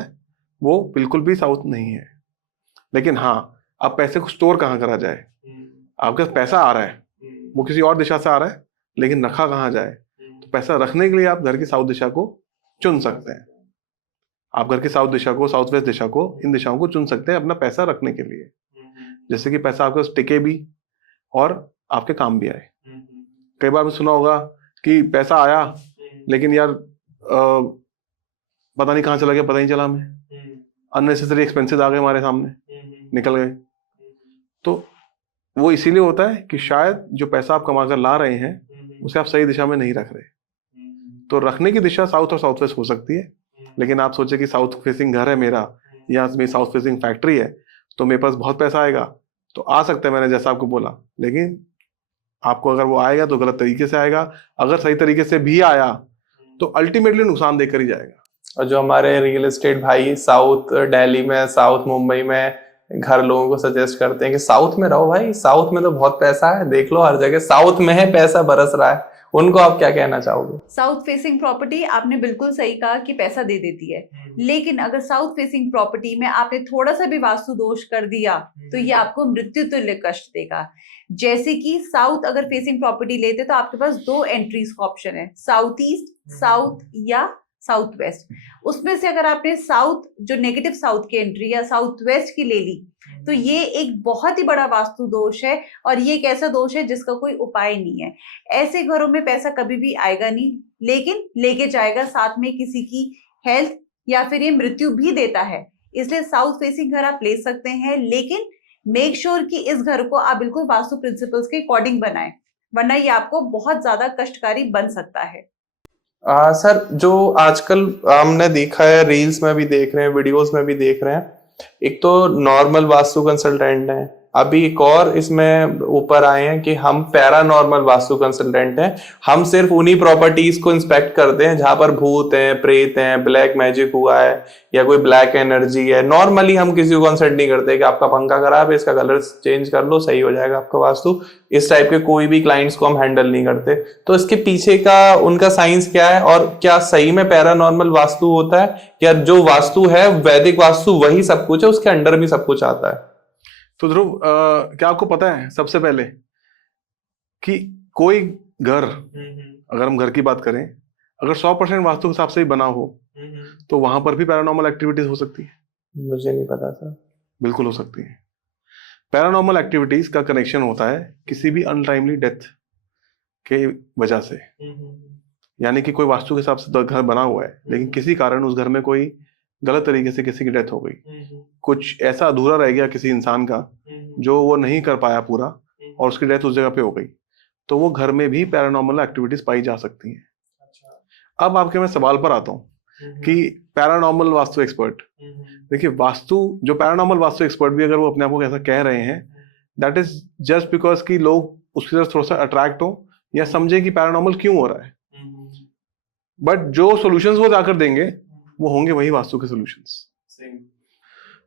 वो बिल्कुल भी साउथ नहीं है। लेकिन हाँ, आप पैसे को स्टोर कहाँ करा जाए, आपके पास पैसा आ रहा है वो किसी और दिशा से आ रहा है, लेकिन रखा कहाँ जाए, तो पैसा रखने के लिए आप घर की साउथ दिशा को चुन सकते हैं। आप घर की साउथ दिशा को, साउथ वेस्ट दिशा को, इन दिशाओं को चुन सकते हैं अपना पैसा रखने के लिए, जिससे कि पैसा आपके पास टिके भी और आपके काम भी आए। कई बार सुना होगा कि पैसा आया लेकिन यार पता नहीं कहाँ चला गया, पता नहीं चला, हमें अननेसेसरी एक्सपेंसेस आ गए हमारे सामने, निकल गए। तो वो इसीलिए होता है कि शायद जो पैसा आप कमा कर ला रहे हैं उसे आप सही दिशा में नहीं रख रहे। तो रखने की दिशा साउथ और साउथ वेस्ट हो सकती है, लेकिन आप सोचे कि साउथ फेसिंग घर है मेरा या मेरी साउथ फेसिंग फैक्ट्री है तो मेरे पास बहुत पैसा आएगा, तो आ सकता है, मैंने जैसा आपको बोला, लेकिन आपको अगर वो आएगा तो गलत तरीके से आएगा। अगर सही तरीके से भी आया तो अल्टीमेटली नुकसान देकर ही जाएगा। और जो हमारे रियल एस्टेट भाई साउथ दिल्ली में, साउथ मुंबई में घर लोगों को सजेस्ट करते हैं कि साउथ में रहो भाई, साउथ में तो बहुत पैसा है, देख लो हर जगह साउथ में है, पैसा बरस रहा है, उनको आप क्या कहना चाहोगे? साउथ फेसिंग प्रॉपर्टी, आपने बिल्कुल सही कहा कि पैसा दे देती है, लेकिन अगर साउथ फेसिंग प्रॉपर्टी में आपने थोड़ा सा भी वास्तु दोष कर दिया तो ये आपको मृत्यु तुल्य कष्ट देगा। जैसे कि साउथ अगर फेसिंग प्रॉपर्टी लेते तो आपके पास 2 एंट्रीज का ऑप्शन है, साउथ ईस्ट, साउथ या साउथ वेस्ट। उसमें से अगर आपने साउथ, जो नेगेटिव साउथ की एंट्री या साउथ वेस्ट की ले ली तो ये एक बहुत ही बड़ा वास्तु दोष है, और ये एक ऐसा दोष है जिसका कोई उपाय नहीं है। ऐसे घरों में पैसा कभी भी आएगा नहीं, लेकिन लेके जाएगा साथ में किसी की हेल्थ, या फिर ये मृत्यु भी देता है। इसलिए साउथ फेसिंग घर आप ले सकते हैं, लेकिन मेक श्योर कि इस घर को आप बिल्कुल वास्तु प्रिंसिपल्स के अकॉर्डिंग बनाएं, वरना ये आपको बहुत ज्यादा कष्टकारी बन सकता है। सर, जो आजकल हमने देखा है, रील्स में भी देख रहे हैं, वीडियोस में भी देख रहे हैं, एक तो नॉर्मल वास्तु कंसल्टेंट हैं, अभी एक और इसमें ऊपर आए हैं कि हम पैरानॉर्मल वास्तु कंसल्टेंट हैं। हम सिर्फ उन्हीं प्रॉपर्टीज को इंस्पेक्ट करते हैं जहां पर भूत हैं, प्रेत हैं, ब्लैक मैजिक हुआ है या कोई ब्लैक एनर्जी है। नॉर्मली हम किसी को कंसल्ट नहीं करते कि आपका पंखा खराब है, इसका कलर चेंज कर लो, सही हो जाएगा आपका वास्तु। इस टाइप के कोई भी क्लाइंट्स को हम हैंडल नहीं करते। तो इसके पीछे का उनका साइंस क्या है, और क्या सही में पैरानॉर्मल वास्तु होता है, या जो वास्तु है वैदिक वास्तु वही सब कुछ है, उसके अंडर भी सब कुछ आता है? तो ध्रुव, क्या आपको पता है सबसे पहले कि कोई घर, अगर हम घर की बात करें, अगर 100% वास्तु के हिसाब से ही बना हो तो वहां पर भी पैरानॉर्मल एक्टिविटीज हो सकती है? मुझे नहीं पता सर। बिल्कुल हो सकती है। पैरानॉर्मल एक्टिविटीज का कनेक्शन होता है किसी भी अनटाइमली डेथ, के वजह से, यानी कि कोई वास्तु के हिसाब से घर बना हुआ है लेकिन किसी कारण उस घर में कोई गलत तरीके से किसी की डेथ हो गई, कुछ ऐसा अधूरा रह गया किसी इंसान का जो वो नहीं कर पाया पूरा और उसकी डेथ उस जगह पे हो गई, तो वो घर में भी पैरानॉर्मल एक्टिविटीज पाई जा सकती हैं। अब आपके मैं सवाल पर आता हूँ कि पैरानॉर्मल वास्तु एक्सपर्ट, देखिए वास्तु जो पैरानॉर्मल वास्तु एक्सपर्ट भी अगर वो अपने आप को ऐसा कह रहे हैं, दैट इज जस्ट बिकॉज कि लोग उसकी तरफ थोड़ा सा अट्रैक्ट हो या समझे कि पैरानॉर्मल क्यों हो रहा है, बट जो सॉल्यूशंस वो जाकर देंगे वो होंगे वही वास्तु के सॉल्यूशंस।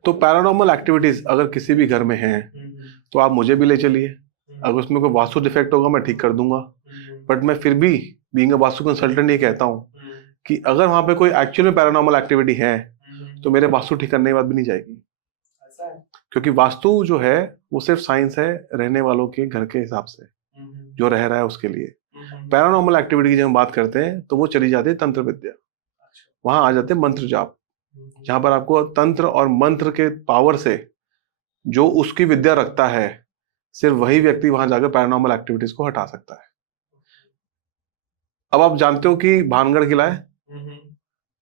तो पैरानॉर्मल एक्टिविटीज अगर किसी भी घर में हैं तो आप मुझे भी ले चलिए, अगर उसमें कोई वास्तु डिफेक्ट होगा मैं ठीक कर दूंगा, बट मैं फिर भी बीइंग अ वास्तु कंसल्टेंट ये कहता हूँ कि अगर वहां पे कोई एक्चुअल में पैरानॉर्मल एक्टिविटी है तो मेरे वास्तु ठीक करने के बाद भी नहीं जाएगी, क्योंकि वास्तु जो है वो सिर्फ साइंस है रहने वालों के घर के हिसाब से, जो रह रहा है उसके लिए। पैरानॉर्मल एक्टिविटी की जब हम बात करते हैं तो वो चली जाती है तंत्र विद्या, वहां आ जाते हैं मंत्र जाप, जहां पर आपको तंत्र और मंत्र के पावर से जो उसकी विद्या रखता है सिर्फ वही व्यक्ति वहां जाकर पैरानॉर्मल एक्टिविटीज को हटा सकता है। अब आप जानते हो कि भानगढ़ किला है,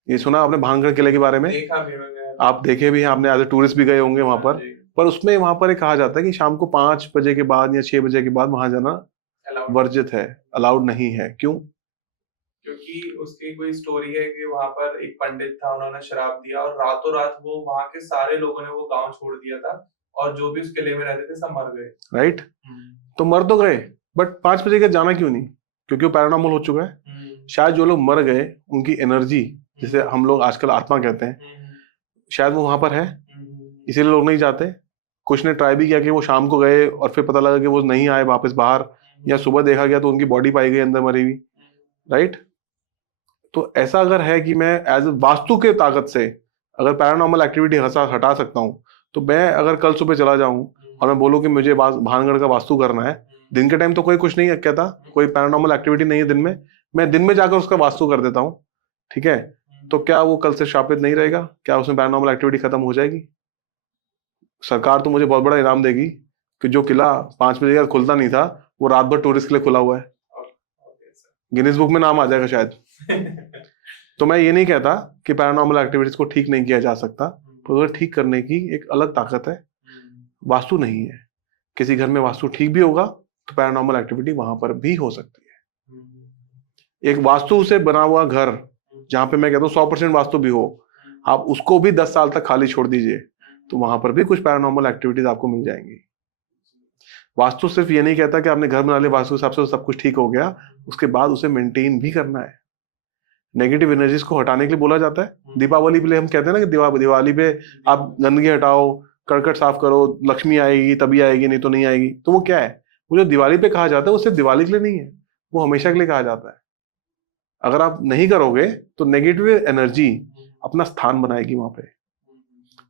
ये सुना आपने भानगढ़ किले के बारे में? देखा भी मैंने। आप देखे भी हैं, आपने एज ए टूरिस्ट भी गए होंगे वहां पर उसमें वहां पर एक कहा जाता है कि शाम को 5 बजे के बाद या 6 बजे के बाद वहां जाना वर्जित है, अलाउड नहीं है। क्यों? क्योंकि उसकी कोई स्टोरी है कि वहां पर एक पंडित था, उन्होंने शराब दिया और रातों रात वो वहां के सारे लोगों ने वो गांव छोड़ दिया था और जो भी उस किले में रहते थे सब मर गए। राइट, तो मर तो गए, बट 5 बजे के जाना क्यों नहीं? क्योंकि वो पैरानॉर्मल हो चुका है। शायद जो लोग मर गए उनकी एनर्जी, जिसे हम लोग आजकल आत्मा कहते हैं, शायद वो वहां पर है, इसीलिए लोग नहीं जाते। कुछ ने ट्राई भी किया कि वो शाम को गए और फिर पता लगा कि वो नहीं आए वापस बाहर, या सुबह देखा गया तो उनकी बॉडी पाई गई अंदर मरी हुई। राइट, तो ऐसा अगर है कि मैं एज वास्तु के ताकत से अगर पैरानॉर्मल एक्टिविटी हटा सकता हूँ, तो मैं अगर कल सुबह चला जाऊं और मैं बोलूँ कि मुझे भानगढ़ का वास्तु करना है, दिन के टाइम तो कोई कुछ नहीं कहता, कोई पैरानॉर्मल एक्टिविटी नहीं है दिन में, मैं दिन में जाकर उसका वास्तु कर देता हूँ, ठीक है, तो क्या वो कल से शापित नहीं रहेगा? क्या उसमें पैरानॉर्मल एक्टिविटी खत्म हो जाएगी? सरकार तो मुझे बहुत बड़ा इनाम देगी कि जो किला 5 बजे का खुलता नहीं था वो रात भर टूरिस्ट के लिए खुला हुआ है, गिनीज बुक में नाम आ जाएगा शायद। तो मैं ये नहीं कहता कि पैरानॉर्मल एक्टिविटीज को ठीक नहीं किया जा सकता, पर ठीक करने की एक अलग ताकत है, वास्तु नहीं है। किसी घर में वास्तु ठीक भी होगा तो पैरानॉर्मल एक्टिविटी वहां पर भी हो सकती है। एक वास्तु से बना हुआ घर जहां पे मैं कहता हूँ 100% वास्तु भी हो, आप उसको भी 10 साल तक खाली छोड़ दीजिए तो वहां पर भी कुछ पैरानॉर्मल एक्टिविटीज आपको मिल जाएंगी। वास्तु सिर्फ ये नहीं कहता कि आपने घर बना लिया वास्तु हिसाब से सब कुछ ठीक हो गया, उसके बाद उसे मेंटेन भी करना है। नेगेटिव एनर्जीज को हटाने के लिए बोला जाता है। दीपावली पे हम कहते हैं ना कि दिवाली पे आप गंदगी हटाओ, करकट साफ करो, लक्ष्मी आएगी तभी आएगी, नहीं तो नहीं आएगी। तो वो क्या है, वो जो दिवाली पे कहा जाता है वो सिर्फ दिवाली के लिए नहीं है, वो हमेशा के लिए कहा जाता है। अगर आप नहीं करोगे तो नेगेटिव एनर्जी अपना स्थान बनाएगी वहां पे।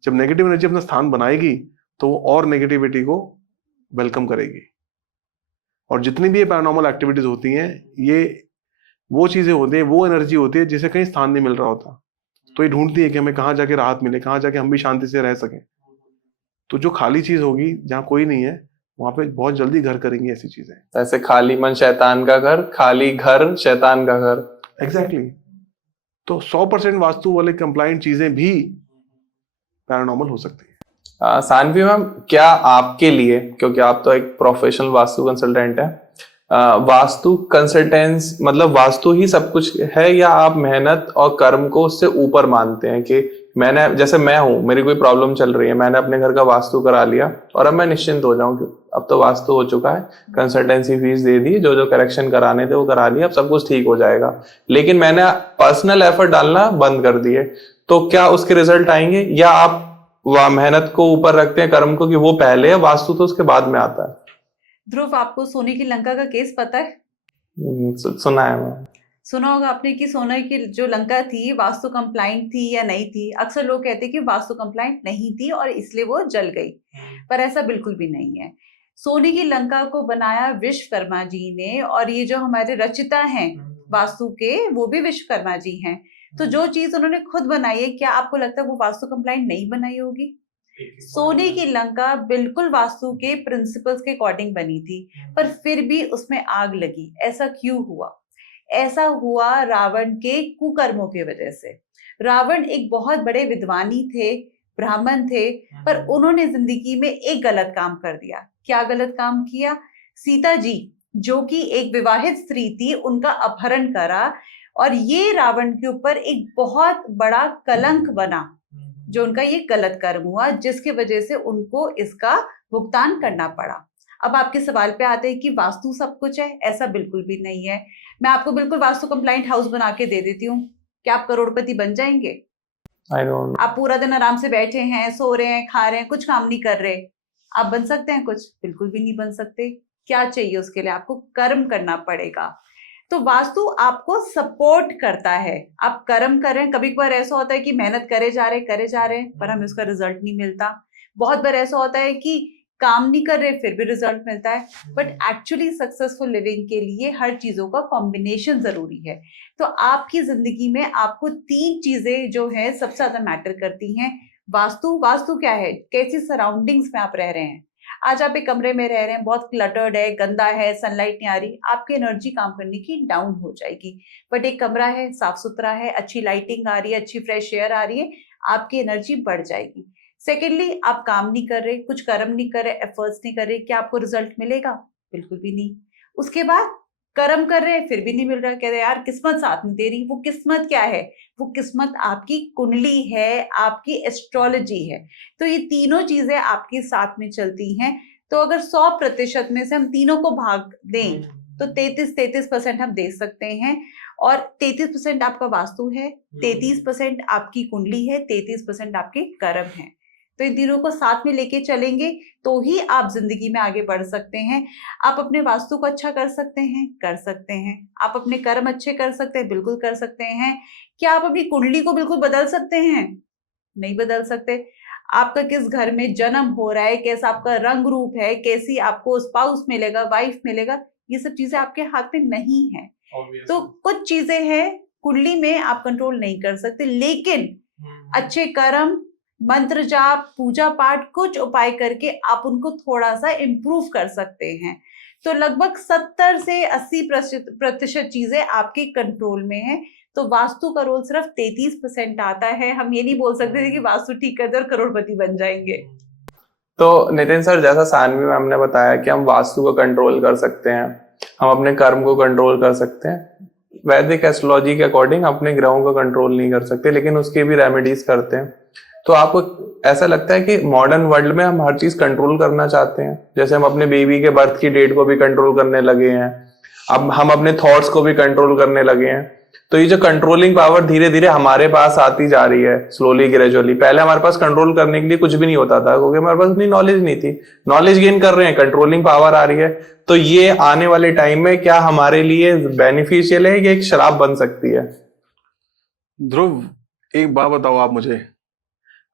जब नेगेटिव एनर्जी अपना स्थान बनाएगी तो वो और नेगेटिविटी को वेलकम करेगी। और जितनी भी ये पैरानॉर्मल एक्टिविटीज होती हैं, ये वो चीजें होती हैं, वो एनर्जी होती है जिसे कहीं स्थान नहीं मिल रहा होता, तो ये ढूंढती है कि हमें कहाँ जाके राहत मिले, कहाँ जाके हम भी शांति से रह सकें। तो जो खाली चीज होगी जहाँ कोई नहीं है वहां पे बहुत जल्दी घर करेंगी ऐसी चीजें। ऐसे खाली मन शैतान का घर, खाली घर शैतान का घर। एग्जैक्टली। तो 100% वास्तु वाले कंप्लाइंट चीजें भी पैरानॉर्मल हो सकती है। सानवी मैम, क्या आपके लिए, क्योंकि आप तो एक प्रोफेशनल वास्तु कंसल्टेंट हैं, वास्तु कंसल्टेंस मतलब वास्तु ही सब कुछ है, या आप मेहनत और कर्म को उससे ऊपर मानते हैं कि मैंने, जैसे मैं हूं, मेरी कोई प्रॉब्लम चल रही है, मैंने अपने घर का वास्तु करा लिया और अब मैं निश्चिंत हो जाऊं कि अब तो वास्तु हो चुका है, कंसल्टेंसी फीस दे दी, जो जो करेक्शन कराने थे वो करा लिया, अब सब कुछ ठीक हो जाएगा, लेकिन मैंने पर्सनल एफर्ट डालना बंद कर दिए, तो क्या उसके रिजल्ट आएंगे? या आप वह मेहनत को ऊपर रखते हैं कर्म को कि वो पहले है, वास्तु तो उसके बाद में आता है? ध्रुव, आपको सोने की लंका का केस पता है? सुना है मैम। सुना होगा आपने कि सोने की जो लंका थी वास्तु कंप्लाइंट थी या नहीं थी। अक्सर लोग कहते हैं कि वास्तु कंप्लाइंट नहीं थी और इसलिए वो जल गई, पर ऐसा बिल्कुल भी नहीं है। सोने की लंका को बनाया विश्वकर्मा जी ने, और ये जो हमारे रचिता हैं वास्तु के वो भी विश्वकर्मा जी हैं। तो जो चीज उन्होंने खुद बनाई है, क्या आपको लगता है वो वास्तु कंप्लाइंट नहीं बनाई होगी? सोने की लंका बिल्कुल वास्तु के प्रिंसिपल्स के अकॉर्डिंग बनी थी, पर फिर भी उसमें आग लगी। ऐसा क्यों हुआ? ऐसा हुआ रावण के कुकर्मों की वजह से। रावण एक बहुत बड़े विद्वानी थे, ब्राह्मण थे, पर उन्होंने जिंदगी में एक गलत काम कर दिया। क्या गलत काम किया? सीता जी, जो कि एक विवाहित स्त्री थी, उनका अपहरण करा, और ये रावण के ऊपर एक बहुत बड़ा कलंक बना, जो उनका ये गलत कर्म हुआ, जिसकी वजह से उनको इसका भुगतान करना पड़ा। अब आपके सवाल पे आते हैं कि वास्तु सब कुछ है। ऐसा बिल्कुल भी नहीं है। मैं आपको बिल्कुल वास्तु कंप्लाइंट हाउस बना के दे देती हूँ, क्या आप करोड़पति बन जाएंगे? I don't आप पूरा दिन आराम से बैठे हैं, सो रहे हैं, खा रहे हैं, कुछ काम नहीं कर रहे, आप बन सकते हैं कुछ? बिल्कुल भी नहीं बन सकते। क्या चाहिए उसके लिए? आपको कर्म करना पड़ेगा। तो वास्तु आपको सपोर्ट करता है, आप कर्म कर रहे हैं। कभी कभार ऐसा होता है कि मेहनत करे जा रहे हैं, पर हमें उसका रिजल्ट नहीं मिलता। बहुत बार ऐसा होता है कि काम नहीं कर रहे, फिर भी रिजल्ट मिलता है। बट एक्चुअली सक्सेसफुल लिविंग के लिए हर चीजों का कॉम्बिनेशन जरूरी है। तो आपकी जिंदगी में आपको 3 चीजें जो है सबसे ज्यादा मैटर करती हैं। वास्तु क्या है? कैसी सराउंडिंग्स में आप रह रहे हैं। आज आप एक कमरे में रह रहे हैं, बहुत क्लटर्ड है, गंदा है, सनलाइट नहीं आ रही, आपकी एनर्जी काम करने की डाउन हो जाएगी। बट एक कमरा है, साफ सुथरा है, अच्छी लाइटिंग आ रही है, अच्छी फ्रेश एयर आ रही है, आपकी एनर्जी बढ़ जाएगी। सेकेंडली, आप काम नहीं कर रहे, कुछ कर्म नहीं कर रहे, एफर्ट्स नहीं कर रहे, क्या आपको रिजल्ट मिलेगा? बिल्कुल भी नहीं। उसके बाद कर्म कर रहे हैं, फिर भी नहीं मिल रहा, कह रहे यार किस्मत साथ नहीं दे रही। वो किस्मत क्या है? वो किस्मत आपकी कुंडली है, आपकी एस्ट्रोलॉजी है। तो ये तीनों चीजें आपके साथ में चलती हैं। तो अगर 100% में से हम तीनों को भाग दें तो 33% हम दे सकते हैं। और 33% आपका वास्तु है, 33% आपकी कुंडली है, 33% आपके कर्म है। तो इन तीनों को साथ में लेके चलेंगे तो ही आप जिंदगी में आगे बढ़ सकते हैं। आप अपने वास्तु को अच्छा कर सकते हैं, कर सकते हैं। आप अपने कर्म अच्छे कर सकते हैं, बिल्कुल कर सकते हैं। क्या आप अपनी कुंडली को बिल्कुल बदल सकते हैं? नहीं बदल सकते। आपका किस घर में जन्म हो रहा है, कैसा आपका रंग रूप है, कैसी आपको स्पाउस मिलेगा, वाइफ मिलेगा, ये सब चीजें आपके हाथ में नहीं है। तो कुछ चीजें हैं कुंडली में आप कंट्रोल नहीं कर सकते, लेकिन अच्छे कर्म, मंत्र जाप, पूजा पाठ, कुछ उपाय करके आप उनको थोड़ा सा इम्प्रूव कर सकते हैं। तो लगभग 70 से 80% चीजें आपके कंट्रोल में है। तो वास्तु का रोल सिर्फ 33% आता है। हम ये नहीं बोल सकते थे कि वास्तु ठीक कर दे और करोड़पति बन जाएंगे। तो नितिन सर, जैसा सानवी मैम ने बताया कि हम वास्तु को कंट्रोल कर सकते हैं, हम अपने कर्म को कंट्रोल कर सकते हैं, वैदिक एस्ट्रोलॉजी के अकॉर्डिंग अपने ग्रहों को कंट्रोल नहीं कर सकते, लेकिन उसके भी रेमेडीज करते हैं। तो आपको ऐसा लगता है कि मॉडर्न वर्ल्ड में हम हर चीज कंट्रोल करना चाहते हैं? जैसे हम अपने बेबी के बर्थ की डेट को भी कंट्रोल करने लगे हैं, अब हम अपने थॉट्स को भी कंट्रोल करने लगे हैं। तो ये जो कंट्रोलिंग पावर धीरे धीरे हमारे पास आती जा रही है, स्लोली ग्रेजुअली। पहले हमारे पास कंट्रोल करने के लिए कुछ भी नहीं होता था, क्योंकि हमारे पास उतनी नॉलेज नहीं थी। नॉलेज गेन कर रहे हैं, कंट्रोलिंग पावर आ रही है। तो ये आने वाले टाइम में क्या हमारे लिए बेनिफिशियल है या एक शराब बन सकती है? ध्रुव, एक बात बताओ आप मुझे,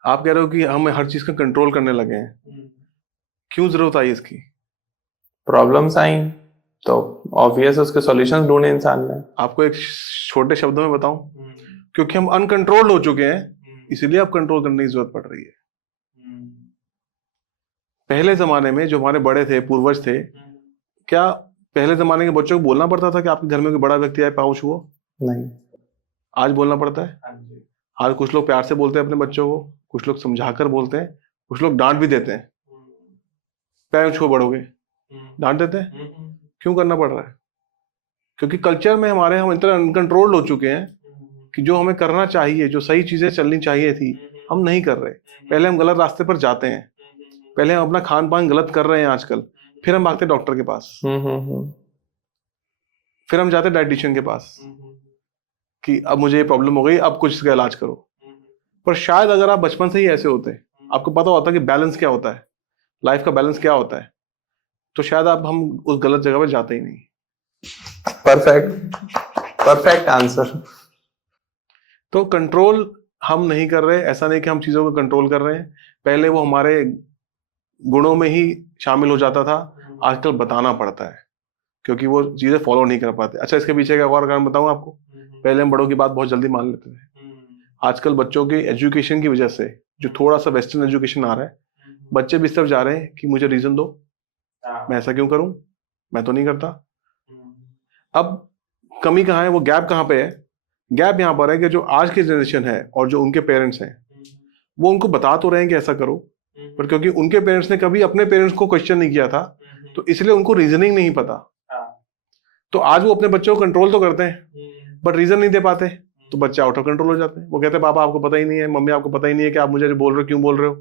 आप कह रहे हो कि हम हर चीज का कंट्रोल करने लगे हैं, क्यों जरूरत आई इसकी? प्रॉब्लम्स आई तो ऑब्वियस उसके सॉल्यूशंस ढूंढे इंसान ने। आपको एक छोटे शब्दों में बताऊं, क्योंकि हम अनकंट्रोल्ड हो चुके हैं, इसीलिए अब कंट्रोल करने की जरूरत पड़ रही है। पहले जमाने में जो हमारे बड़े थे, पूर्वज थे, क्या पहले जमाने के बच्चों को बोलना पड़ता था कि आपके घर में कोई बड़ा व्यक्ति आए, पाँव छुओ? नहीं। आज बोलना पड़ता है। आज कुछ लोग प्यार से बोलते हैं अपने बच्चों को, कुछ लोग समझाकर बोलते हैं, कुछ लोग डांट भी देते हैं। पैर छुओ बड़ोगे, डांट देते हैं। क्यों करना पड़ रहा है? क्योंकि कल्चर में हमारे हम इतना अनकंट्रोल्ड हो चुके हैं कि जो हमें करना चाहिए, जो सही चीजें चलनी चाहिए थी, हम नहीं कर रहे। पहले हम गलत रास्ते पर जाते हैं, पहले हम अपना खान पान गलत कर रहे हैं आजकल, फिर हम भागते डॉक्टर के पास, फिर हम जाते डाइटिशियन के पास कि अब मुझे ये प्रॉब्लम हो गई, अब कुछ इसका इलाज करो। पर शायद अगर आप बचपन से ही ऐसे होते, आपको पता होता कि बैलेंस क्या होता है, लाइफ का बैलेंस क्या होता है, तो शायद आप हम उस गलत जगह पर जाते ही नहीं। Perfect answer. तो कंट्रोल हम नहीं कर रहे, ऐसा नहीं कि हम चीजों को कंट्रोल कर रहे हैं। पहले वो हमारे गुणों में ही शामिल हो जाता था, आजकल बताना पड़ता है क्योंकि वो चीजें फॉलो नहीं कर पाते। अच्छा, इसके पीछे का और कारण बताऊं आपको। पहले हम बड़ों की बात बहुत जल्दी मान लेते थे, आजकल बच्चों की एजुकेशन की वजह से जो थोड़ा सा वेस्टर्न एजुकेशन आ रहा है, बच्चे भी इस तरफ जा रहे हैं कि मुझे रीजन दो, मैं ऐसा क्यों करूं, मैं तो नहीं करता। अब कमी कहाँ है, वो गैप कहाँ पे है? गैप यहाँ पर है कि जो आज की जनरेशन है और जो उनके पेरेंट्स हैं, वो उनको बता तो रहे हैं कि ऐसा करो, पर क्योंकि उनके पेरेंट्स ने कभी अपने पेरेंट्स को क्वेश्चन नहीं किया था, तो इसलिए उनको रीजनिंग नहीं पता। तो आज वो अपने बच्चों को कंट्रोल तो करते हैं, बट रीजन नहीं दे पाते, तो बच्चे आउट ऑफ कंट्रोल हो जाते हैं। वो कहते हैं पापा आपको पता ही नहीं है, मम्मी आपको पता ही नहीं है कि आप मुझे जो बोल रहे हो क्यों बोल रहे हो,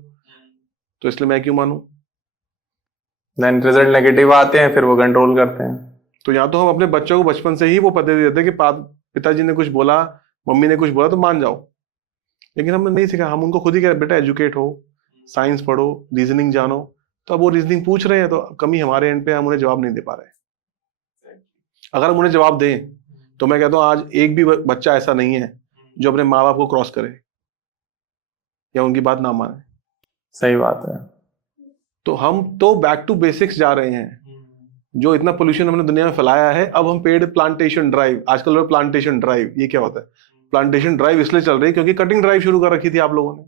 तो इसलिए मैं क्यों मानूं। देन रिजल्ट नेगेटिव आते हैं, फिर वो कंट्रोल करते हैं। तो या तो हम अपने बच्चों को बचपन से ही वो पद्धति देते हैं कि पिताजी ने कुछ बोला, मम्मी ने कुछ बोला तो मान जाओ, लेकिन हमने नहीं सीखा। हम उनको खुद ही कह रहे बेटा एजुकेट हो, साइंस पढ़ो, रीजनिंग जानो। तो अब वो रीजनिंग पूछ रहे हैं, तो कमी हमारे एंड पे, हम उन्हें जवाब नहीं दे पा रहे। अगर हम उन्हें जवाब दें तो मैं कहता हूँ आज एक भी बच्चा ऐसा नहीं है जो अपने माँ बाप को क्रॉस करे या उनकी बात ना माने। सही बात है। तो हम तो बैक टू बेसिक्स जा रहे हैं। जो इतना पोल्यूशन हमने दुनिया में फैलाया है, अब हम पेड़ प्लांटेशन ड्राइव, आजकल लोग प्लांटेशन ड्राइव, ये क्या होता है? प्लांटेशन ड्राइव इसलिए चल रही है क्योंकि कटिंग ड्राइव शुरू कर रखी थी आप लोगों ने,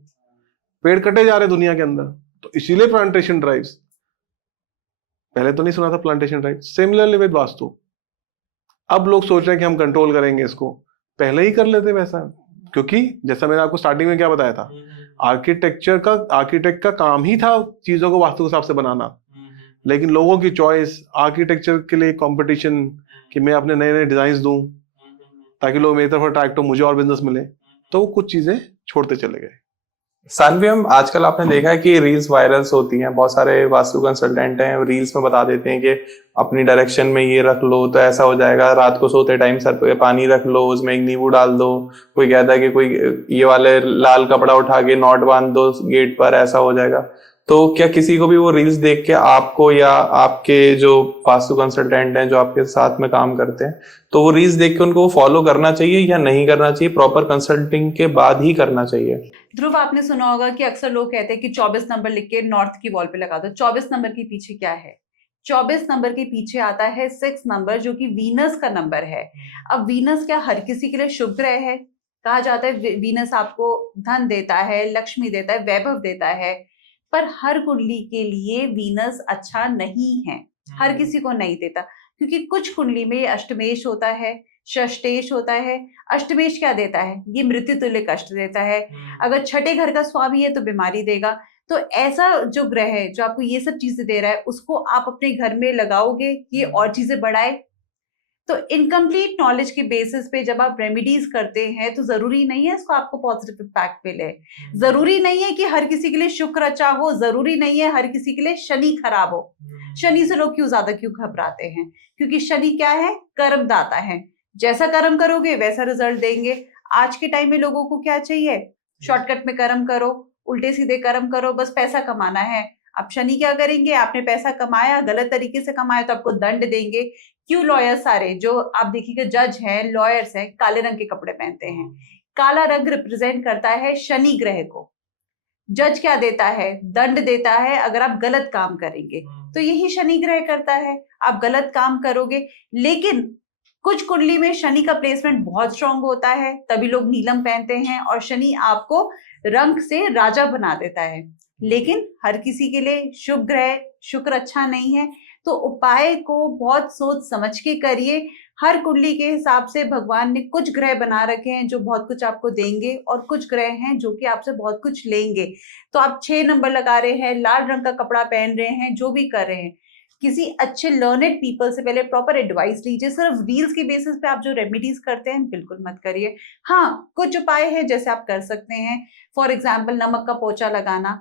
पेड़ कटे जा रहे दुनिया के अंदर, तो इसीलिए प्लांटेशन ड्राइव्स। पहले तो नहीं सुना था plantation drive. Similarly with vastu, अब लोग सोच रहे हैं कि हम कंट्रोल करेंगे इसको, पहले ही कर लेते वैसा। क्योंकि जैसा मैंने आपको स्टार्टिंग में क्या बताया था, आर्किटेक्ट का काम ही था चीजों को वास्तु के हिसाब से बनाना, लेकिन लोगों की चॉइस, आर्किटेक्चर के लिए कंपटीशन कि मैं अपने नए नए डिजाइन दूं ताकि लोग मेरी तरफ अट्रैक्ट हो, मुझे और बिजनेस मिले, तो कुछ चीजें छोड़ते चले गए। सानवी, हम आजकल आपने देखा है कि रील्स वायरल्स होती हैं, बहुत सारे वास्तु कंसल्टेंट हैं, रील्स में बता देते हैं कि अपनी डायरेक्शन में ये रख लो तो ऐसा हो जाएगा, रात को सोते टाइम सर पे पानी रख लो, उसमें एक नींबू डाल दो, कोई कहता है कि कोई ये वाले लाल कपड़ा उठा के नॉट बांध दो गेट पर, ऐसा हो जाएगा। तो क्या किसी को भी वो रील्स देख के आपको या आपके जो वास्तु कंसल्टेंट हैं जो आपके साथ में काम करते हैं, तो वो रील्स देख के उनको फॉलो करना चाहिए या नहीं करना चाहिए? प्रॉपर कंसल्टिंग के बाद ही करना चाहिए। ध्रुव, आपने सुना होगा कि अक्सर लोग कहते हैं कि 24 नंबर लिख के नॉर्थ की वॉल पे लगा दो। 24 नंबर के पीछे क्या है? 24 नंबर के पीछे आता है 6 नंबर, जो कि वीनस का नंबर है। अब वीनस क्या हर किसी के लिए शुभ ग्रह है? कहा जाता है वीनस आपको धन देता है, लक्ष्मी देता है, वैभव देता है, पर हर कुंडली के लिए वीनस अच्छा नहीं है, हर किसी को नहीं देता। क्योंकि कुछ कुंडली में अष्टमेश होता है, षष्टेश होता है। अष्टमेश क्या देता है? ये मृत्यु तुल्य कष्ट देता है। अगर छठे घर का स्वामी है तो बीमारी देगा। तो ऐसा जो ग्रह है जो आपको ये सब चीजें दे रहा है, उसको आप अपने घर में लगाओगे, ये और चीजें बढ़ाए। तो इनकम्प्लीट नॉलेज के बेसिस पे जब आप रेमेडीज करते हैं तो जरूरी नहीं है इसको आपको पॉजिटिव इम्पैक्ट मिले। जरूरी नहीं है कि हर किसी के लिए शुक्र अच्छा हो, जरूरी नहीं है हर किसी के लिए शनि खराब हो। शनि से लोग क्यों घबराते हैं? क्योंकि शनि क्या है? कर्मदाता है। जैसा कर्म करोगे वैसा रिजल्ट देंगे। आज के टाइम में लोगों को क्या चाहिए? शॉर्टकट में कर्म करो, उल्टे सीधे कर्म करो, बस पैसा कमाना है। अब शनि क्या करेंगे? आपने पैसा कमाया, गलत तरीके से कमाया तो आपको दंड देंगे। क्यों लॉयर सारे जो आप देखिएगा जज हैं, लॉयर्स हैं, काले रंग के कपड़े पहनते हैं? काला रंग रिप्रेजेंट करता है शनि ग्रह को। जज क्या देता है? दंड देता है अगर आप गलत काम करेंगे। तो यही शनि ग्रह करता है, आप गलत काम करोगे। लेकिन कुछ कुंडली में शनि का प्लेसमेंट बहुत स्ट्रांग होता है, तभी लोग नीलम पहनते हैं और शनि आपको रंग से राजा बना देता है। लेकिन हर किसी के लिए शुभ ग्रह शुक्र अच्छा नहीं है। तो उपाय को बहुत सोच समझ के करिए। हर कुंडली के हिसाब से भगवान ने कुछ ग्रह बना रखे हैं जो बहुत कुछ आपको देंगे, और कुछ ग्रह हैं जो कि आपसे बहुत कुछ लेंगे। तो आप 6 नंबर लगा रहे हैं, लाल रंग का कपड़ा पहन रहे हैं, जो भी कर रहे हैं, किसी अच्छे लर्नेड पीपल से पहले प्रॉपर एडवाइस लीजिए। सिर्फ रील्स के बेसिस पे आप जो रेमेडीज करते हैं बिल्कुल मत करिए। हाँ, कुछ उपाय है जैसे आप कर सकते हैं, फॉर एग्जाम्पल नमक का पोछा लगाना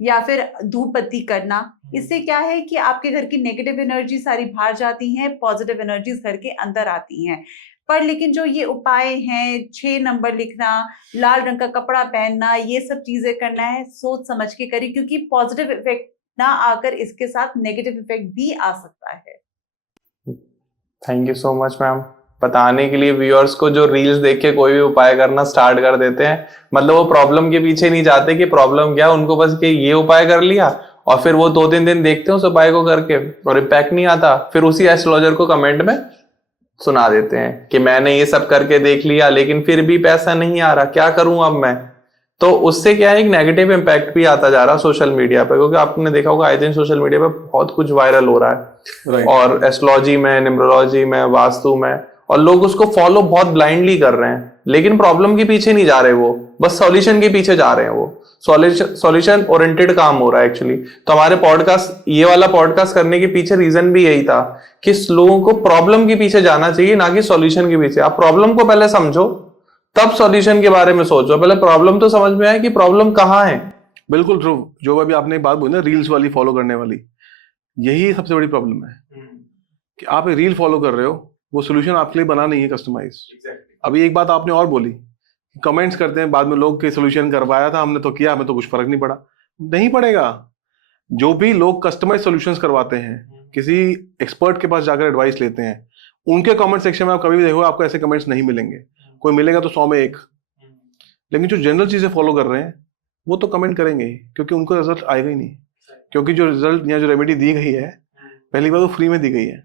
या फिर धूप बत्ती करना। इससे क्या है कि आपके घर की नेगेटिव एनर्जी सारी बाहर जाती हैं, पॉजिटिव एनर्जीज घर के अंदर आती हैं। पर लेकिन जो ये उपाय हैं, 6 नंबर लिखना, लाल रंग का कपड़ा पहनना, ये सब चीजें करना है सोच समझ के करिए, क्योंकि पॉजिटिव इफेक्ट ना आकर इसके साथ नेगेटिव इफेक्ट भी आ सकता है। Thank you so much ma'am, बताने के लिए व्यूअर्स को जो रील्स देख के कोई भी उपाय करना स्टार्ट कर देते हैं। मतलब वो प्रॉब्लम के पीछे नहीं जाते कि प्रॉब्लम क्या, उनको बस कि ये उपाय कर लिया और फिर वो 2-3 दिन देखते हैं उस उपाय को करके और इम्पैक्ट नहीं आता, फिर उसी एस्ट्रोलॉजर को कमेंट में सुना देते हैं कि मैंने ये सब करके देख लिया लेकिन फिर भी पैसा नहीं आ रहा, क्या करूं अब मैं। तो उससे क्या है, एक नेगेटिव इम्पैक्ट भी आता जा रहा है सोशल मीडिया पे, क्योंकि आपने देखा होगा आई थिंक सोशल मीडिया पे बहुत कुछ वायरल हो रहा है Right. और एस्ट्रोलॉजी में, न्यूमरोलॉजी में, वास्तु में, और लोग उसको फॉलो बहुत ब्लाइंडली कर रहे हैं, लेकिन प्रॉब्लम के पीछे नहीं जा रहे, वो बस सॉल्यूशन के पीछे जा रहे हैं। वो सॉल्यूशन ओरिएंटेड काम हो रहा है एक्चुअली। तो हमारे पॉडकास्ट, ये वाला पॉडकास्ट करने के पीछे रीजन भी यही था कि लोगों को प्रॉब्लम के पीछे जाना चाहिए, ना कि सॉल्यूशन के पीछे। आप प्रॉब्लम को पहले समझो, तब सॉल्यूशन के बारे में सोचो। पहले प्रॉब्लम तो समझ में आए कि प्रॉब्लम कहाँ है। बिल्कुल ध्रुव, जो अभी आपने एक बात बोली ना, रील्स वाली फॉलो करने वाली, यही सबसे बड़ी प्रॉब्लम है कि आप एक रील फॉलो कर रहे हो, वो सोल्यूशन आपके लिए बना नहीं है कस्टमाइज। अभी एक बात आपने और बोली, कमेंट्स करते हैं बाद में लोग के सोल्यूशन करवाया था हमने तो किया, हमें तो कुछ फर्क नहीं पड़ा। नहीं पड़ेगा। जो भी लोग कस्टमाइज सॉल्यूशंस करवाते हैं, किसी एक्सपर्ट के पास जाकर एडवाइस लेते हैं, उनके कमेंट सेक्शन में आप कभी भी देखो, आपको ऐसे कमेंट्स नहीं मिलेंगे। कोई मिलेगा तो 100 में 1। लेकिन जो जनरल चीजें फॉलो कर रहे हैं वो तो कमेंट करेंगे ही, क्योंकि उनको रिजल्ट आएगा ही नहीं। क्योंकि जो रिजल्ट या जो रेमेडी दी गई है, पहली बार वो फ्री में दी गई है,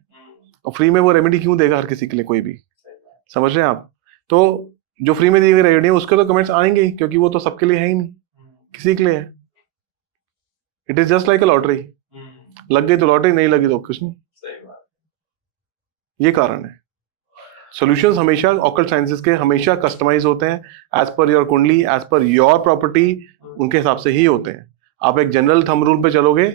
और फ्री में वो रेमेडी क्यों देगा हर किसी के लिए, कोई भी। समझ रहे हैं आप? तो जो फ्री में दी गई रेमेडी है उसके तो कमेंट्स आएंगे ही, क्योंकि वो तो सबके लिए है ही नहीं, किसी के लिए है। It is just like a lottery. लग गई तो लॉटरी, नहीं लगी तो कुछ नहीं। ये कारण है। सॉल्यूशंस हमेशा ऑकल्ट साइंसेस के हमेशा कस्टमाइज होते हैं, एज पर योर कुंडली, एज पर योर प्रॉपर्टी, उनके हिसाब से ही होते हैं। आप एक जनरल थंब रूल पे चलोगे